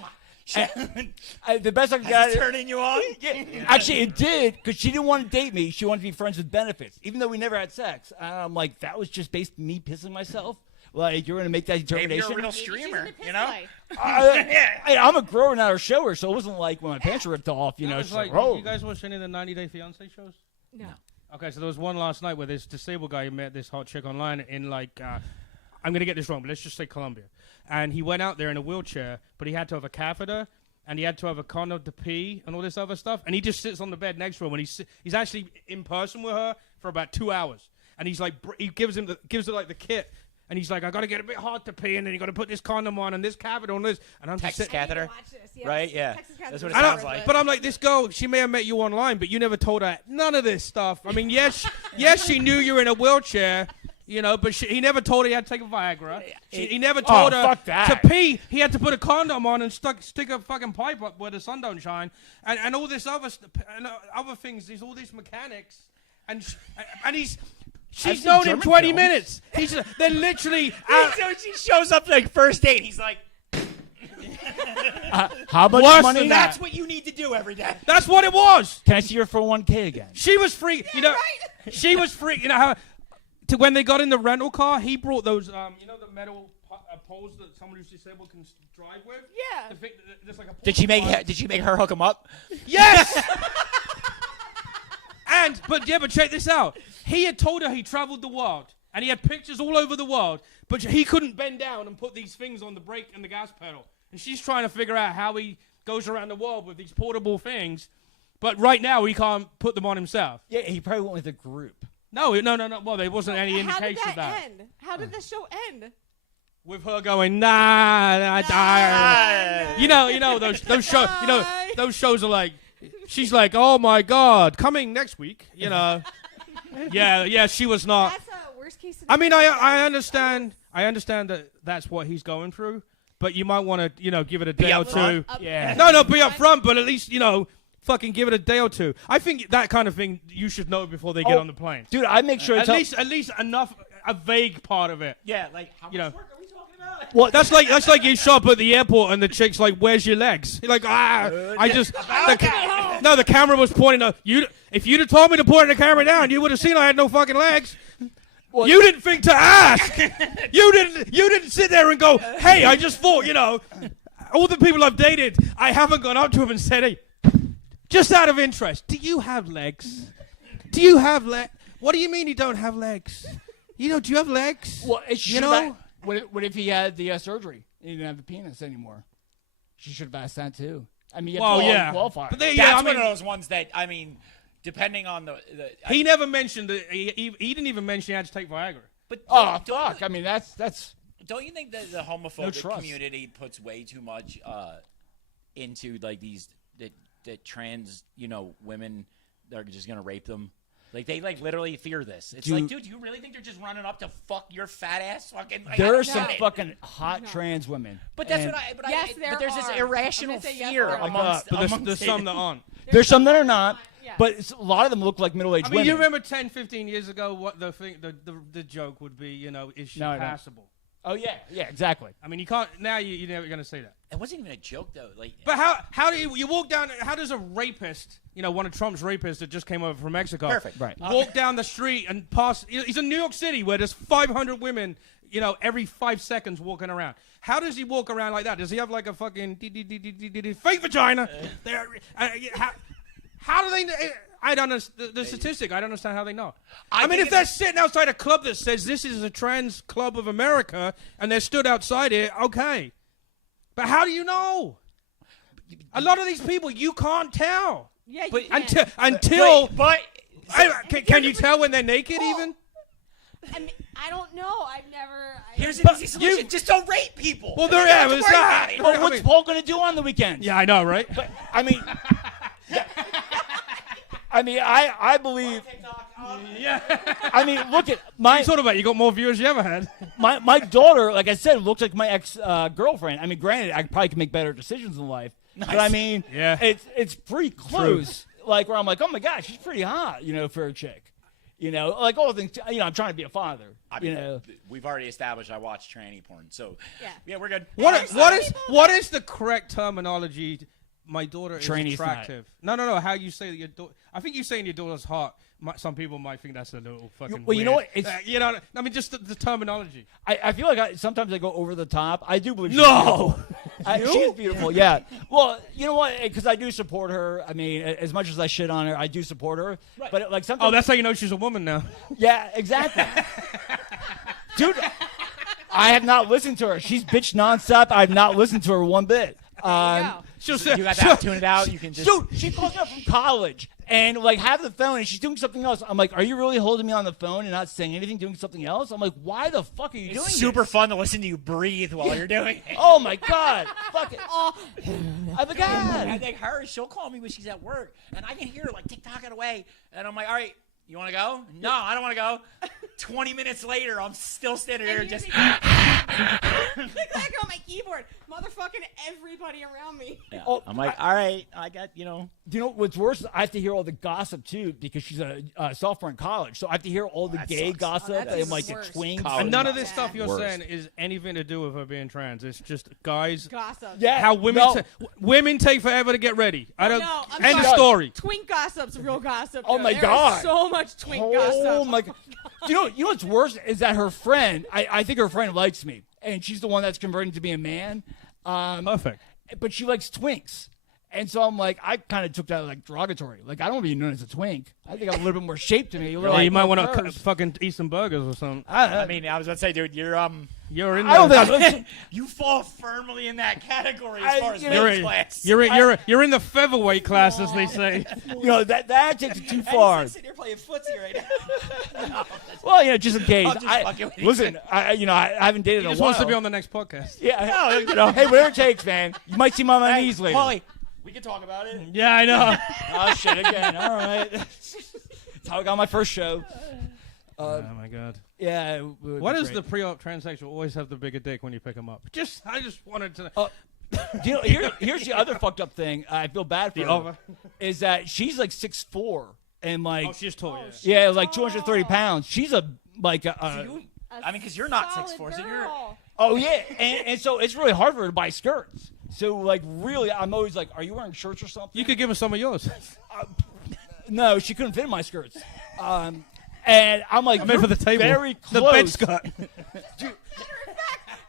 the best I got. Turning you on? Actually, it did because she didn't want to date me. She wanted to be friends with benefits, even though we never had sex. And I'm like, that was just based on me pissing myself. Like, you're going to make that Maybe determination? you're a real She's streamer, in the piss you know? life. I'm a grower, not a shower, so it wasn't like when my pants were ripped off, you know. It's It's like, like, oh. you guys watch any of the 90 Day Fiancé shows? No. Okay, so there was one last night where this disabled guy met this hot chick online in like, I'm going to get this wrong, but let's just say Colombia. And he went out there in a wheelchair, but he had to have a catheter, and he had to have a condom to pee, and all this other stuff. And he just sits on the bed next to her, and he's actually in person with her for about 2 hours. And he's like, he gives her like the kit. And he's like, I got to get a bit hard to pee, and then you got to put this condom on, and this catheter on this. And I'm just Texas sitting. catheter. Watch this, yes. Right? Yeah. Texas That's catheter what it is sounds horrible. like. But I'm like, this girl, she may have met you online, but you never told her none of this stuff. I mean, yes, she knew you were in a wheelchair, you know, but he never told her he had to take a Viagra. He never told her fuck that. to pee. He had to put a condom on and stick a fucking pipe up where the sun don't shine, and all this other other things. There's all these mechanics, and he's. She's known him German 20 films. minutes. They're literally out. So she shows up like first date. He's like, How much Worse money? than That's what you need to do every day. That's what it was. Can I see your 401k again? She was free. You know, she was free. You know how when they got in the rental car, he brought those you know the metal poles that someone who's disabled can drive with. Yeah. There's like a Did she make her hook him up? Yes. But check this out. He had told her he traveled the world and he had pictures all over the world, but he couldn't bend down and put these things on the brake and the gas pedal. And she's trying to figure out how he goes around the world with these portable things, but right now he can't put them on himself. Yeah, he probably went with a group. No. Well, there wasn't any indication of that. How did that end? How did the show end? With her going, nah. You know those shows. You know those shows are like. She's like, oh my God, coming next week. You know. Yeah. She was not. That's a worst case scenario. I mean, I understand. I understand that that's what he's going through, but you might want to, give it a day or two. Yeah. No, be up front, but at least, fucking give it a day or two. I think that kind of thing you should know before they get on the plane. Dude, I make sure at least enough, a vague part of it. Yeah, like how much work are we talking about? Well, that's like you show up at the airport and the chick's like, "Where's your legs?" You're like, the camera was pointing up. If you'd have told me to point the camera down, you would have seen I had no fucking legs. Well, you didn't think to ask. You didn't sit there and go, "Hey, I just thought, all the people I've dated, I haven't gone up to them and said, hey, just out of interest, do you have legs? Do you have legs? What do you mean you don't have legs? Do you have legs? Well, what if he had the surgery? He didn't have the penis anymore. She should have asked that too. I mean, you have to qualify. But That's one of those ones that, depending on the he never mentioned that he didn't even mention he had to take Viagra. But fuck! I mean, that's. Don't you think that the homophobic community puts way too much into like these that trans women that are just gonna rape them? Like they literally fear this. It's like, dude, do you really think they're just running up to fuck your fat ass? Fucking. Like, there are some fucking hot trans women. But that's but there's this irrational fear amongst. There's some that aren't. There's some that are not. But a lot of them look like middle-aged women. You remember 10, 15 years ago what the joke would be, is she passable? Oh, yeah, exactly. I mean, you can't, now you're never going to say that. It wasn't even a joke, though. But how do you walk down, how does a rapist, one of Trump's rapists that just came over from Mexico, perfect, right, walk down the street and pass, he's in New York City where there's 500 women, every 5 seconds walking around. How does he walk around like that? Does he have like a fucking fake vagina? How do they? I don't understand the statistic. I don't understand how they know. I mean, if they're sitting outside a club that says this is a trans club of America and they're stood outside it, okay. But how do you know? A lot of these people, you can't tell. Yeah, you can. Can you tell when they're naked even? I mean, I don't know. I've never. Here's an easy solution: just don't rape people. Well, there, yeah, it's not. Well, what's Paul going to do on the weekends? Yeah, I know, right? But I mean. I believe. Yeah. I mean, look at my. What are you talking about? You got more viewers you ever had. My daughter, like I said, looks like my ex girlfriend. I mean, granted, I probably can make better decisions in life, but I mean, it's pretty close. True. Like where I'm like, oh my gosh, she's pretty hot, for a chick. Like all the things. I'm trying to be a father. We've already established I watch tranny porn, so yeah, we're good. What is the correct terminology? My daughter is attractive. No. How you say that your daughter? I think you saying your daughter's hot. Some people might think that's a little fucking. Well, weird. You know what? It's, I mean, just the terminology. I feel like sometimes I go over the top. I do believe. No, she's beautiful. Yeah. Well, you know what? Because I do support her. I mean, as much as I shit on her, I do support her. Right. But like sometimes. Oh, that's how you know she's a woman now. Yeah, exactly. Dude, I have not listened to her. She's bitched nonstop. I've not listened to her one bit. You got to tune it out. You can just. Dude, she calls me up from college and have the phone and she's doing something else. I'm like, are you really holding me on the phone and not saying anything, doing something else? I'm like, why the fuck are you doing this? It's super fun to listen to you breathe while you're doing it. Oh my god, fuck it. I forgot. I think she'll call me when she's at work and I can hear her tick-tocking away and I'm like, all right. You want to go? No, I don't want to go. 20 minutes later, I'm still standing there just. Click on my keyboard. motherfucking everybody around me. Yeah. Oh, I'm like, all right, I got, you know. Do you know what's worse? I have to hear all the gossip too because she's a sophomore in college, so I have to hear all the gay sucks. gossip that's and like the worse. twinks. College. And none of Yeah. this stuff you're Worst. saying is anything to do with her being trans. It's just guys. Gossip. Yeah, How women no. women take forever to get ready. I don't. No, I'm End of sorry. story. Twink gossip's real gossip. Oh though. my There is God. so much twink Oh gossip. my god! You know what's worse is that her friend. I think her friend likes me, and she's the one that's converting to be a man. Perfect. But she likes twinks. And so I'm like, I kind of took that like derogatory. Like, I don't want to be known as a twink. I think I have a little bit more shape to me. A little Yeah, you like might more want to curves. fucking eat some burgers or something. I mean, I was about to say, dude, you're You're in. I don't there. think I'm, you fall firmly in that category I- as far as you know, weight You're class. you're in the featherweight class, as they say. you know, that takes it too And far. he's sitting here playing footsie right now. Well, you know, just in case. I'm just fucking with you. Listen, I haven't dated He in a just while. wants to be on the next podcast. Yeah, no, you know, hey, whatever it takes, man. You might see me on my knees later. Paulie, we can talk about it. Yeah, I know. Oh shit! Again. All right. That's how I got my first show. Oh my god. Yeah. Why does the pre-op transsexual always have the bigger dick when you pick him up? I just wanted to. You know, here's the other fucked up thing. I feel bad for The her. other? Is that she's like 6'4" and like Oh, she's tall. Yeah. yeah, like 230 pounds. She's a like a, I mean, because you're not Solid 6'4", so you're. girl. oh yeah, and so it's really hard for her to buy skirts. So like really, I'm always like, are you wearing shirts or something? You could give her some of yours. No, she couldn't fit in my skirts. And I'm like, I'm in for the table. very The close. bed skirt.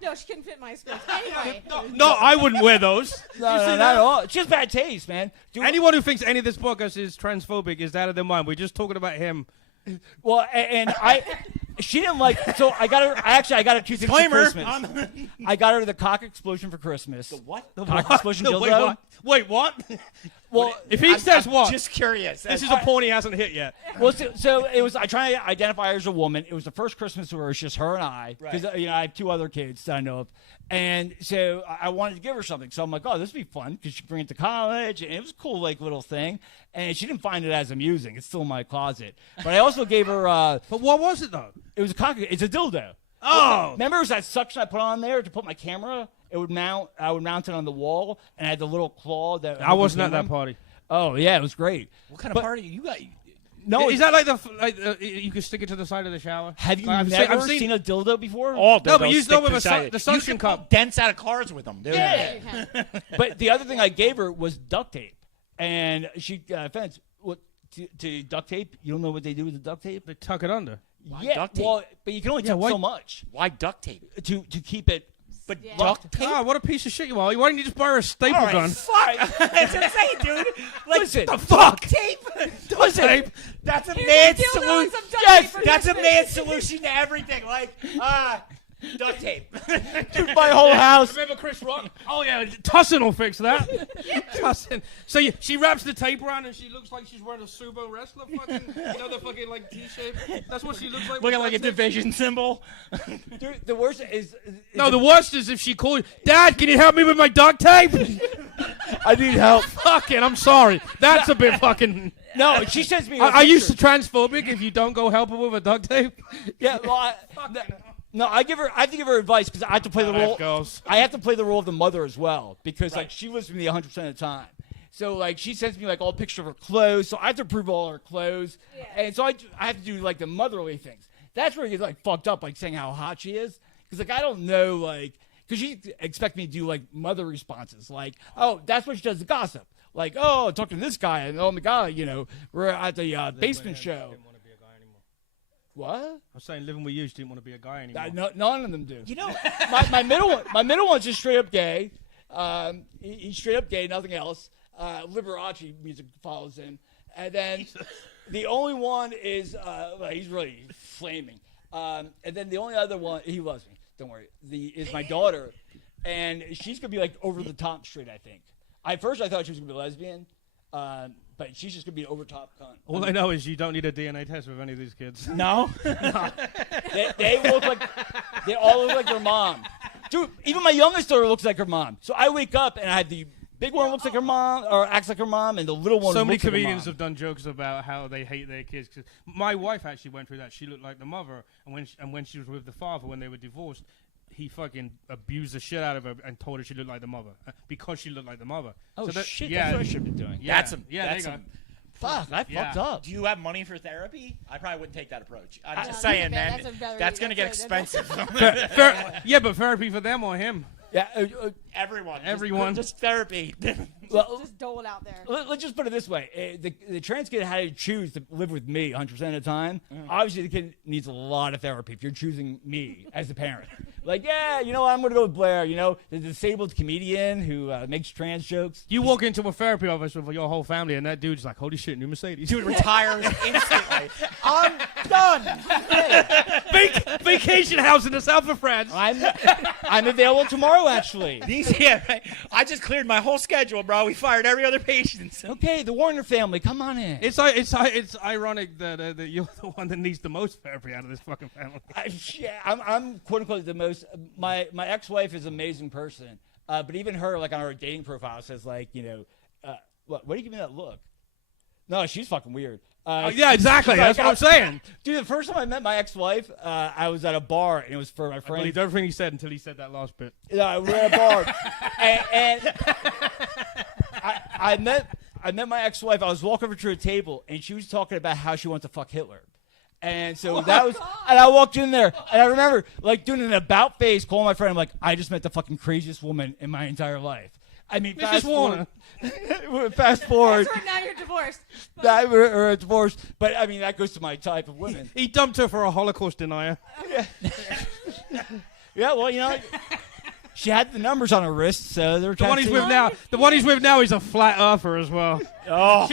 No, she couldn't fit my skirts. Anyway. No, I wouldn't wear those. No, not at all. She has bad taste, man. Dude, Anyone who thinks any of this podcast is transphobic is out of their mind. We're just talking about him. well, and she didn't like. So I got her. I got her two things for Disclaimer. Christmas. I got her the cock explosion for Christmas. The What? cock explosion dildo. Wait, what? Well, If he says I'm what, Just curious. this is a porn he hasn't hit yet. well, so it was. I try to identify her as a woman. It was the first Christmas where it was just her and I, because Right. I have two other kids that I know of, and so I wanted to give her something. So I'm like, oh, this would be fun because she could bring it to college, and it was a cool like little thing. And she didn't find it as amusing. It's still in my closet. But I also gave her. But what was it though? It was a cock. It's a dildo. Oh, Remember, it was that suction I put on there to put my camera. It would mount. I would mount it on the wall, and I had the little claw that. I wasn't at that them. party. Oh yeah, it was great. What kind of But- party you got? No, Is that like you can stick it to the side of the shower? have you I've never seen- seen a dildo before? All No, but you know with the suction cup. Dents out of cars with them. Dude. Yeah. You can. But the other thing I gave her was duct tape, and she offense what to duct tape. You don't know what they do with the duct tape? They tuck it under. Yeah, duct tape? well, but you can only tuck why- so much Why duct tape? to keep it. But Yeah. duct tape. God, what a piece of shit you are. Why didn't you just buy her a staple All right, gun? fuck. That's what I'm saying, dude. Like, Listen, the fuck tape. Listen, Tape. That's a Here's man's a dildo and solution. some duct Yes, tape for that's a Christmas. man's solution to everything. Like, duct tape. dude, my whole house. Remember Chris Rock? Oh yeah, Tussin will fix that. Tussin. So she wraps the tape around and she looks like she's wearing a sumo wrestler fucking, you know, the fucking like T-shape. That's what she looks like. Looking with like a duct tape. division symbol. Dude, the worst is No, the worst is if she called you, Dad, can you help me with my duct tape? I need help. Fucking, I'm sorry. That's a bit fucking. No, she sends me. Are you transphobic if you don't go help her with a duct tape? Yeah, well, no, I have to give her advice because I have to play the Life role. goes. I have to play the role of the mother as well because like she lives with me 100% of the time. So like she sends me like all pictures of her clothes, so I have to prove all her clothes, and so I have to do like the motherly things. That's where it gets like fucked up, like saying how hot she is, because like I don't know like because she expects me to do like mother responses, like oh that's what she does to gossip, like oh talk to this guy and oh my god you know we're at the basement show. What? I was saying, living with you, she didn't want to be a guy anymore. No, none of them do. You know, my middle one's just straight up gay. He's straight up gay, nothing else. Liberace music follows him, and then the only one is well, he's really flaming. And then the only other one, he loves me. Don't worry. Is my daughter, and she's gonna be like over the top straight. I think. At first, I thought she was gonna be lesbian. But she's just gonna be an overtop cunt. All I know is you don't need a DNA test with any of these kids. no. They look like they all look like their mom. Dude, even my youngest daughter looks like her mom. So I wake up and I have the big one looks like her mom or acts like her mom, and the little one. So many looks like her comedians mom. have done jokes about how they hate their kids. 'Cause my wife actually went through that. She looked like the mother, and when she was with the father when they were divorced, he fucking abused the shit out of her and told her she looked like the mother because she looked like the mother. Oh, so shit. Yeah, That's what I should have been doing. yeah, That's there you go. Fuck, I fucked up. Do you have money for therapy? I probably wouldn't take that approach. I'm just that's saying, a man. better- That's going to get that's a- expensive. Yeah, but therapy for them or him. Yeah. Everyone. Just therapy. Well, Just dole it out there. let's just put it this way: the trans kid had to choose to live with me 100% of the time. Obviously, the kid needs a lot of therapy if you're choosing me as a parent. Like, yeah, you know, I'm gonna go with Blair. You know, the disabled comedian who makes trans jokes. You walk into a therapy office with your whole family, and that dude's like, "Holy shit, new Mercedes!" Dude retires instantly. I'm done. Vacation house in the south of France. I'm available tomorrow, actually. I just cleared my whole schedule, bro. We fired every other patient. Okay, the Warner family, come on in. It's ironic that you're the one that needs the most therapy out of this fucking family. I'm quote unquote the most. My ex-wife is an amazing person, but even her, like on her dating profile, says like, you know, what do you give me that look? No, she's fucking weird. Yeah, exactly. That's what I'm saying. Dude, the first time I met my ex-wife, I was at a bar, and it was for my I friend. believed everything he said until he said that last bit. Yeah, we were at a bar, and I met my ex-wife. I was walking over to her table, and she was talking about how she wants to fuck Hitler. And so and I walked in there, and I remember like doing an about face, calling my friend. I'm like, I just met the fucking craziest woman in my entire life. I mean, Mrs. Warner. Fast forward. That's right, now you're divorced. We're divorced, but I mean that goes to my type of women. He dumped her for a Holocaust denier. Yeah, well, you know, she had the numbers on her wrist, so they're The one he's with now, is a flat earther as well. Oh.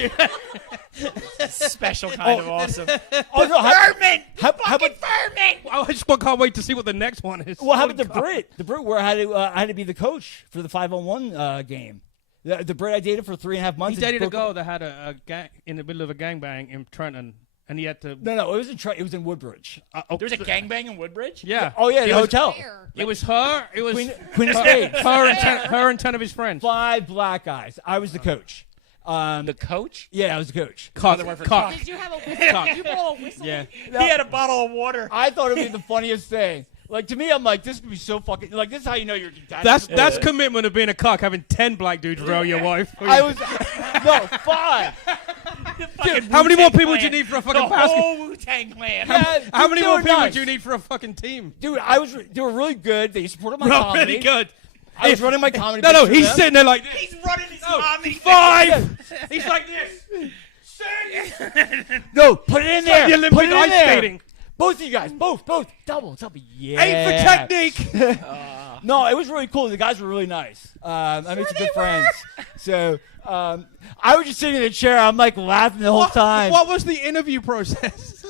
Special kind of awesome. Oh, no, Vermin! How about Vermin! I just can't wait to see what the next one is. Well, how about the Brit? The Brit where I had to be the coach for the 5-on-1 game. The Brit I dated for 3.5 months. He dated a girl that had a gang in the middle of a gangbang in Trenton, and he had to. No, it was in Woodbridge. There was a gangbang in Woodbridge? Yeah. Oh yeah, the hotel. It was her. It was Queen of Spades. her and 10 of his friends. 5 black guys. I was the coach. The coach? Yeah, I was the coach. Cock. Did you have a whistle? Did you blow a whistle? Yeah. He had a bottle of water. I thought it would be the funniest thing. Like to me, I'm like, this could be so fucking. Like this is how you know you're detached. That's commitment of being a cock. Having 10 black dudes roll your wife. I was 5. Dude, how many more people do you need for a fucking The basket? whole Wu-Tang clan. How many they more were people nice. do you need for a fucking team? Dude, they were really good. They supported my comedy. Really good. I was running my comedy. No, business for he's them. sitting there like this. He's running his comedy. 5. He's like this. 6. No, put it in there. The Olympic Put it in ice there. skating. Both of you guys, both, double. Yeah. 8 for technique. No, it was really cool. The guys were really nice. I made some good friends. So I was just sitting in the chair. I'm like laughing the whole time. What was the interview process?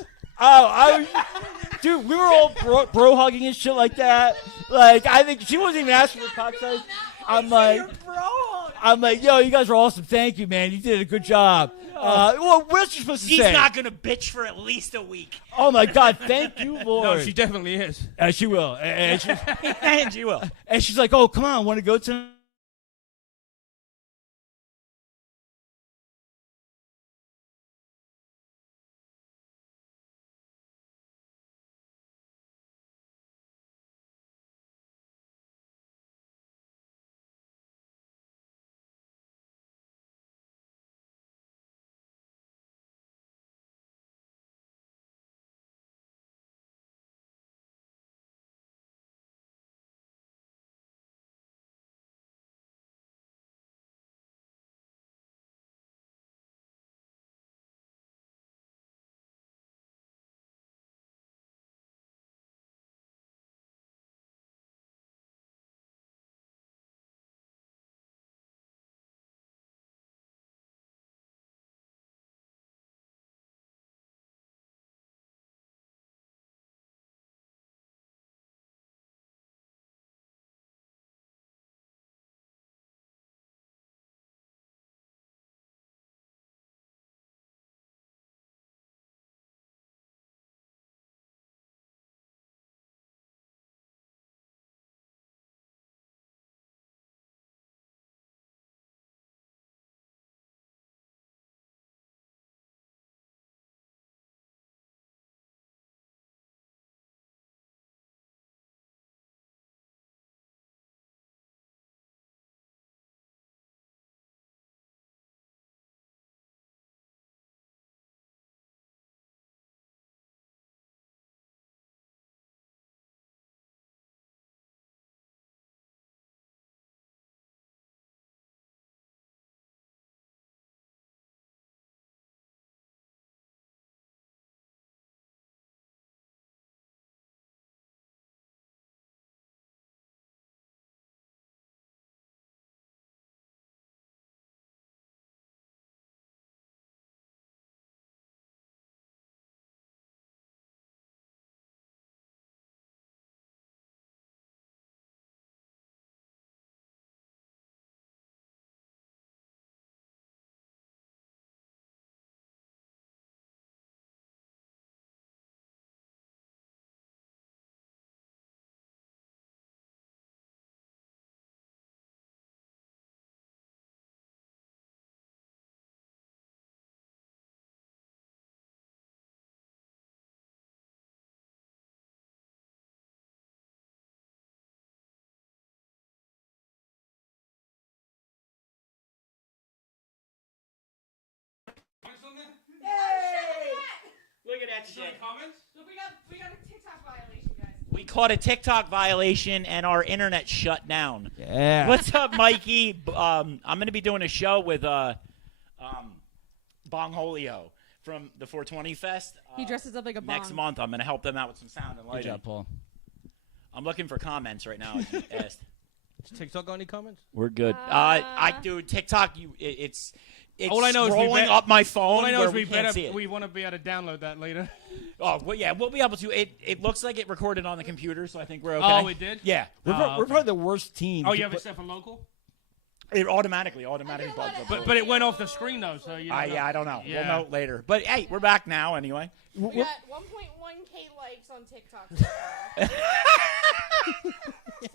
Dude, we were all bro hugging and shit like that. Like I think she wasn't even asking for cock size. I'm like, yo, you guys are awesome. Thank you, man. You did a good job. Well, what else are you supposed to He's say? not going to bitch for at least a week. Oh my God, thank you, Lord. No, she definitely is. She will. And She will. and she's like, oh, come on, want to go to that shit. Look, we got a TikTok violation, guys. We caught a TikTok violation and our internet shut down. Yeah. What's up, Mikey? I'm going to be doing a show with Bongholio from the 420 Fest. He dresses up like a bong. Next month, I'm going to help them out with some sound and Good lighting. job, Paul. I'm looking for comments right now. As you asked. Does TikTok got any comments? We're good. I do TikTok. It's all I know is scrolling up my phone. All I know where is we can't see it. we want to be able to download that later. Oh, well, yeah, we'll be able to. It looks like it recorded on the computer, so I think we're okay. Oh, it did? Yeah. We're okay. probably the worst team. Oh, to you have it put- set for local? It automatically bugs up. But it went off the screen, though, so you don't know. Yeah, I don't know. Yeah. We'll know later. But, hey, we're back now anyway. We got 1.1K likes on TikTok so far.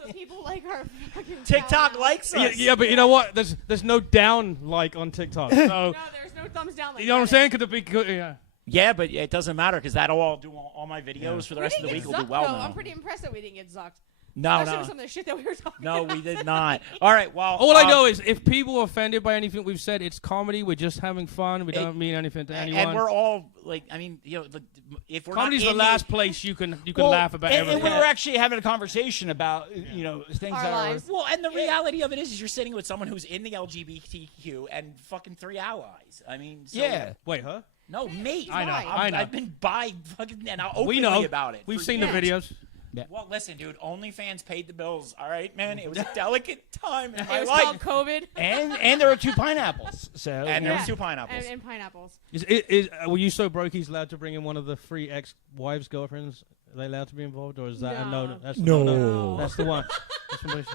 So people like our fucking TikTok power. likes us. Yeah, but you know what? There's no down like on TikTok. So No, there's no thumbs down. Like you know what I'm that. saying? Could it be good? Yeah. Yeah, but it doesn't matter because that'll all do all my videos for the rest of the week will do well though. now. I'm pretty impressed that we didn't get zucked. No, Especially no. with some of the shit that we were talking No, about we did tonight. not. All right, well. All I know is if people are offended by anything we've said, it's comedy. We're just having fun. We don't mean anything to anyone. And we're all, like, I mean, you know, if we're Comedy's not the in last place you can Well, laugh about and everything. we were actually having a conversation about you know things Our that lives. are. Well, and the reality of it is you're sitting with someone who's in the LGBTQ and fucking 3 allies. I mean, so, Yeah. Wait, huh? No, me. I know, I know. I've been by fucking and I'll We openly know about it. We've for seen years. the videos. Well, listen, dude. OnlyFans paid the bills. All right, man. It was a delicate time in my It was life. called COVID. And there are 2 pineapples. So And Yeah. there was 2 pineapples. And pineapples. Were you so broke he's allowed to bring in one of the free ex-wives, girlfriends? Are they allowed to be involved, or is that a no? No. That's No. That's the one. That's the one.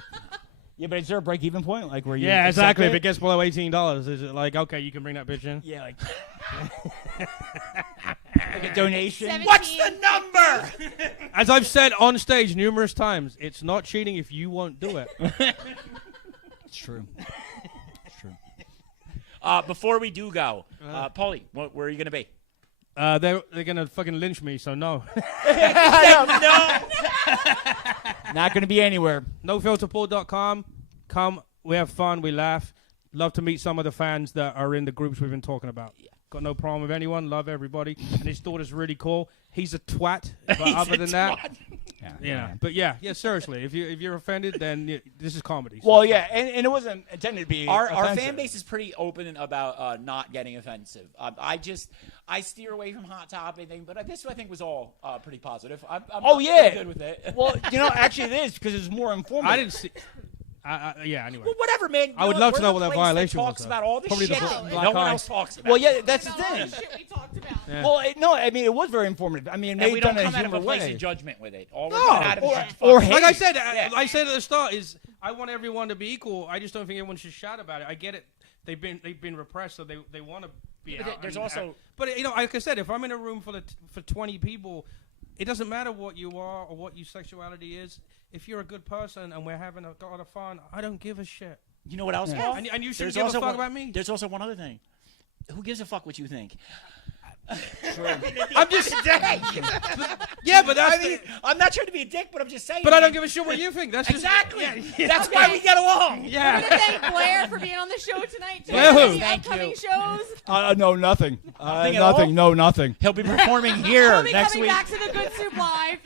yeah, but is there a break-even point like where you? Yeah, accept exactly. If it gets below $18, is it like okay, you can bring that bitch in? Yeah, like. Like a donation. 17. What's the number? As I've said on stage numerous times, it's not cheating if you won't do it. It's true. It's true. Before we do go, Paulie, where are you gonna be? They're gonna fucking lynch me, so no. No. Not going to be anywhere. NoFilterPool.com. Come, we have fun, we laugh. Love to meet some of the fans that are in the groups we've been talking about. Got no problem with anyone. Love everybody. And his daughter's really cool. He's a twat, but other than that, yeah. But yeah, seriously. If you're offended, then this is comedy. So. Well, yeah, and it wasn't intended to be. Our offensive. fan base is pretty open about not getting offensive. I steer away from hot topic thing, but this I think was all pretty positive. I'm yeah. good with it. Well, you know, actually it is because it's more informative. I didn't see. Yeah. Anyway. Well, whatever, man. I would love to know what that We're the place violation that was, talks though. about all the Probably the shit black that no eye. one else talks about. Well, yeah, that's the About all thing. the shit we talked about. Yeah. Well, no, I mean, it was very informative. I mean, it And may we have don't done come in out a of a humor place way. of judgment with it. All No, we're coming out of or- is or fuck. hate. Like I said, Yeah. I said at the start is I want everyone to be equal. I just don't think everyone should shout about it. I get it. They've been repressed, so they want to be But out. there's and also- have- but you know, like I said, if I'm in a room for 20 people, it doesn't matter what you are or what your sexuality is. If you're a good person and we're having a lot of fun, I don't give a shit. You know what else? Yeah. Paul? And you shouldn't There's give a also fuck one- about me. There's also one other thing. Who gives a fuck what you think? I'm just yeah, but that's I mean, I'm not trying to be a dick, but I'm just saying. but I don't man. give a shit what you think. That's just Exactly. Yeah. That's why we get along. We're Yeah. gonna thank Blair for being on the show tonight. Too. Blair who? Any Thank upcoming you. shows. No, nothing. Nothing at all? Nothing. No, nothing. He'll be performing here We'll be next coming week. back to the Good Soup Live.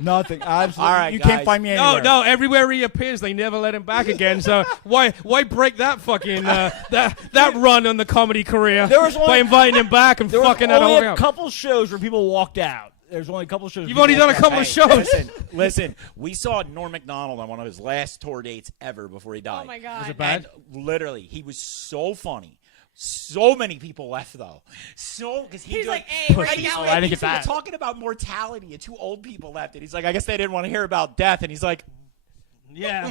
Nothing. Absolutely. All right, you guys. can't find me anywhere. No, everywhere he appears, they never let him back again. So why break that fucking that run on the comedy career There was only- by inviting him back and There was fucking that only all a up? couple shows where people walked out. There's only a couple shows. You've where only people done a walked couple out. of shows. Listen. We saw Norm Macdonald on one of his last tour dates ever before he died. Oh my God. Was it bad? And literally, he was so funny. So many people left though. Because He's like, hey, we're and getting out. I didn't get he was that. talking about mortality, and 2 old people left, and he's like, I guess they didn't want to hear about death, and he's like, Yeah.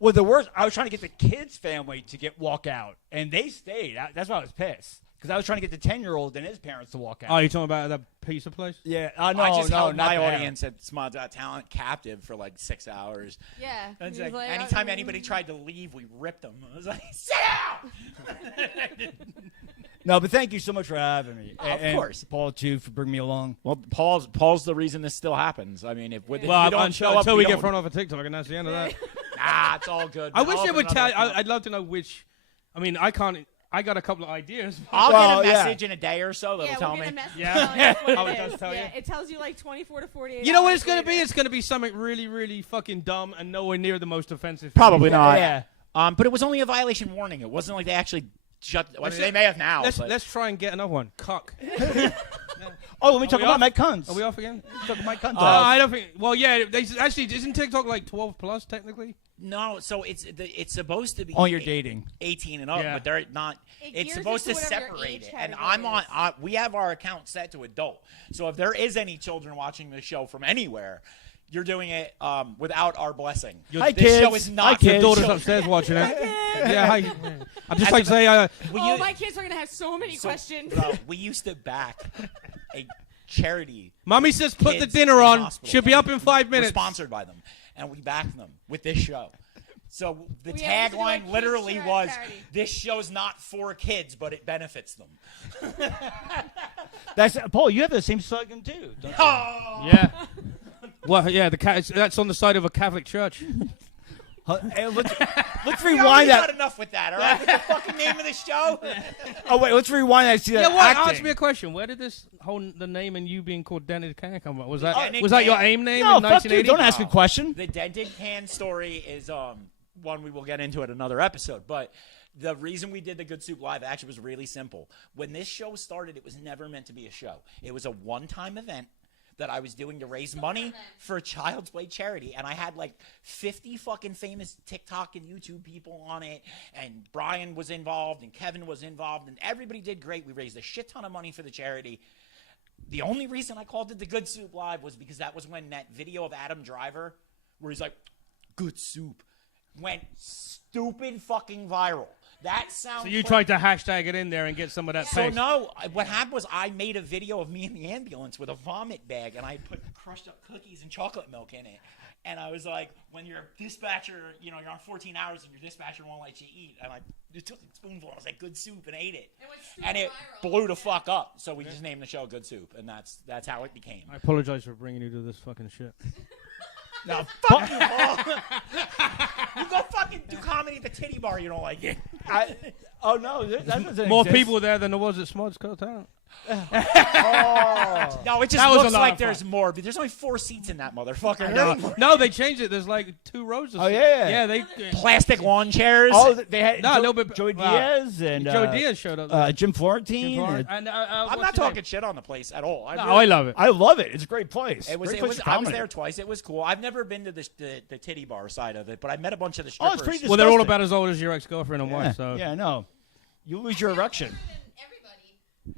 Well, the worst, I was trying to get the kids' family to walk out, and they stayed. That's why I was pissed. Because I was trying to get the 10-year-old and his parents to walk out. Oh, you talking about that pizza place? Yeah. No, I just held not my that. audience at Smart Talent captive for like 6 hours. Yeah. It's He was like, like, anytime anybody tried to leave, we ripped them. I was like, sit down! No, but thank you so much for having me. Of And course. Paul, too, for bringing me along. Well, Paul's the reason this still happens. I mean, if you Well, don't show up, until we get don't. thrown off a TikTok, and that's the end of that. Nah, it's all good. I wish I'll they would open tell. another account. I'd love to know which. I mean, I can't. I got a couple of ideas. I'll get a message in a day or so that'll tell we'll me. get a message. Yeah. Oh, it does tell you. It tells you like 24 to 48 You know what hours it's going to be? later. It's going to be something really, really fucking dumb and nowhere near the most offensive. Probably not. Yeah. But it was only a violation warning. It wasn't like they actually shut. I mean, they may have now. Let's try and get another one. Cock. Oh, let me talk we about off? my cunts. Are we off again? Talk about my cunts. I don't think. Well, yeah. Actually, isn't TikTok like 12 plus technically? No, so it's supposed to be. Oh, you're dating. 18 and up, Yeah. but they're not. It It's gears supposed into to whatever your separate age it, and category I'm on. is. We have our account set to adult. So if there is any children watching the show from anywhere, you're doing it without our blessing. Hi, this kids. show is not Hi, Your kids. daughter's upstairs watching it. Yeah, hi. I'm just like say, Oh, my kids are gonna have so many questions. Bro, we used to back a charity. Mommy says put the Kids dinner in on. hospitals. She'll be up in 5 We're minutes. sponsored by them, and we backed them with this show. So the We have to do, like, tagline kids literally share was, charity. "This show's not for kids, but it benefits them." That's Paul. You have the same slogan too. Don't you? Oh! Yeah. Well, yeah, that's on the side of a Catholic church. Hey, let's We rewind already that. got enough with that, all right? With the fucking name of the show. Oh wait, let's rewind that. See that Yeah, what? acting. Ask me a question. Where did this whole the name and you being called Dented Can come from? Was that Dented was that your Can. AIM name No, in fuck you. 1980? Don't ask a question. The dented can story is one we will get into at another episode, but the reason we did the Good Soup Live actually was really simple. When this show started, it was never meant to be a show. It was a one-time event that I was doing to raise money for a Child's Play charity, and I had like 50 fucking famous TikTok and YouTube people on it, and Brian was involved, and Kevin was involved, and everybody did great. We raised a shit ton of money for the charity. The only reason I called it the Good Soup Live was because that was when that video of Adam Driver, where he's like, "Good soup," went stupid fucking viral. That sounds. So you tried to hashtag it in there and get some of that So pace. no, what happened was I made a video of me in the ambulance with a vomit bag, and I put crushed up cookies and chocolate milk in it. And I was like, when your dispatcher, you're on 14 hours and your dispatcher won't let you eat, and I took a spoonful, I was like, "Good soup," and ate it. And it blew the fuck up. So we just named the show Good Soup, and that's how it became. I apologize for bringing you to this fucking shit. Now, fuck you, Paul. You go fucking do comedy at the titty bar. You don't like it. Oh no, that doesn't More exist. people there than there was at Smod's Cut Talent. No, it just That was a looks lot like of there's fun. more, but there's only 4 seats in that motherfucker. No, they changed it. There's like 2 rows of Oh, yeah. Yeah, they Plastic lawn chairs. Oh, they had No, a Joe, little bit- Joey wow. Diaz and Joe Diaz showed up there. Jim Florentine. Florence. and- And, I'm what's not his name? talking shit on the place at all. No, I love it. I love it. It's a great place. It was. Great It place was. for I was comedy. there twice. It was cool. I've never been to the titty bar side of it, but I met a bunch of the Oh, strippers. it's pretty Well, they're all disgusting. about as old as your ex-girlfriend and Yeah, wife. So yeah, no. You lose your erection.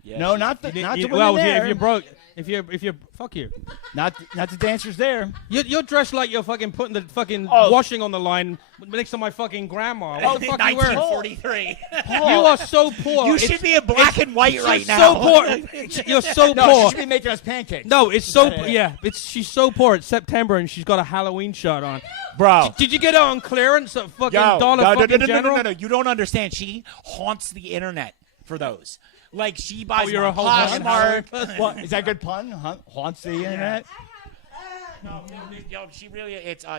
Yeah, No, she- not the women well, there. if you're broke, if you're fuck you. not the dancers there. You're dressed like you're fucking putting the fucking Oh. washing on the line next to my fucking grandma. What the fuck are you wearing? 1943. You are so poor. You It's- should be in black and white you're right so now. poor. You're so No, poor. she should be making us pancakes. No, it's so Yeah. yeah. She's so poor. It's September and she's got a Halloween shirt on. Bro. Did you get it on clearance at fucking Yo, Dollar no, fucking no, General? no. You don't understand. She haunts the internet for those. Like she buys you're a my whole fucking Poshmark. What, is that a good pun? Haunts the internet? No, she really.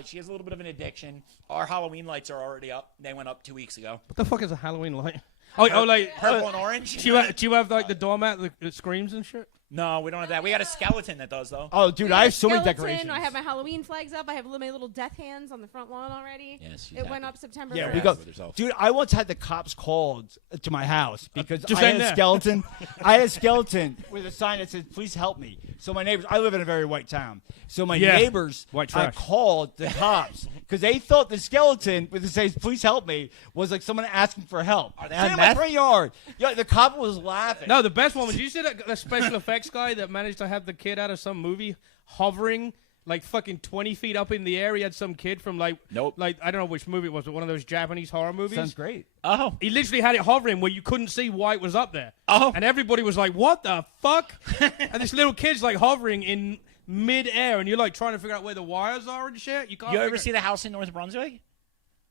She has a little bit of an addiction. Our Halloween lights are already up. They went up 2 weeks ago. What the fuck is a Halloween light? Oh, like Purple and orange. Do you have like the doormat that screams and shit? No, we don't have that. We got a skeleton that does though. Oh, dude, I have so many Skeleton, decorations. I have my Halloween flags up. I have my little death hands on the front lawn already. Yes, she's It went happy. up September Yeah, 1st. we go. with herself. Dude, I once had the cops called to my house because just I ain't had a there. skeleton. I had a skeleton with a sign that said, "Please help me." So my neighbors, I live in a very white town. So my Yeah. neighbors White trash. called the cops because they thought the skeleton with the says, "Please help me," was like someone asking for help. Are they Stay on in my meth? front yard. Yeah, the cop was laughing. No, the best one was you see that the special effects guy that managed to have the kid out of some movie hovering like fucking 20 feet up in the air. He had some kid from like Nope. like I don't know which movie it was, but one of those Japanese horror movies. Sounds great. Oh. He literally had it hovering where you couldn't see why it was up there. Oh. And everybody was like, "What the fuck?" And this little kid's like hovering in mid-air, and you're like trying to figure out where the wires are and shit. You can't. You ever figure see the house in North Brunswick?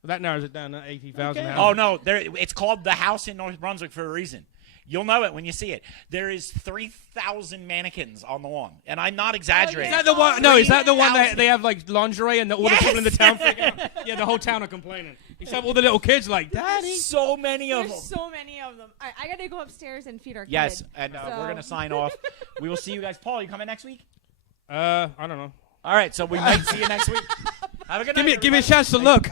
that narrows it down to 80,000. Okay. Oh no, it's called the house in North Brunswick for a reason. You'll know it when you see it. There is 3,000 mannequins on the lawn, and I'm not exaggerating. Is that the one? No, is that the one that they have like lingerie and all the people in the town freak out? Yeah, the whole town are complaining. Except all the little kids like, Daddy. So many of them. There's so many of them. All right, I gotta go upstairs and feed our Yes, kid. and so. we're gonna sign off. We will see you guys. Paul, you coming next week? I don't know. All right, so we might see you next week. Have a good night. Give me a chance to look.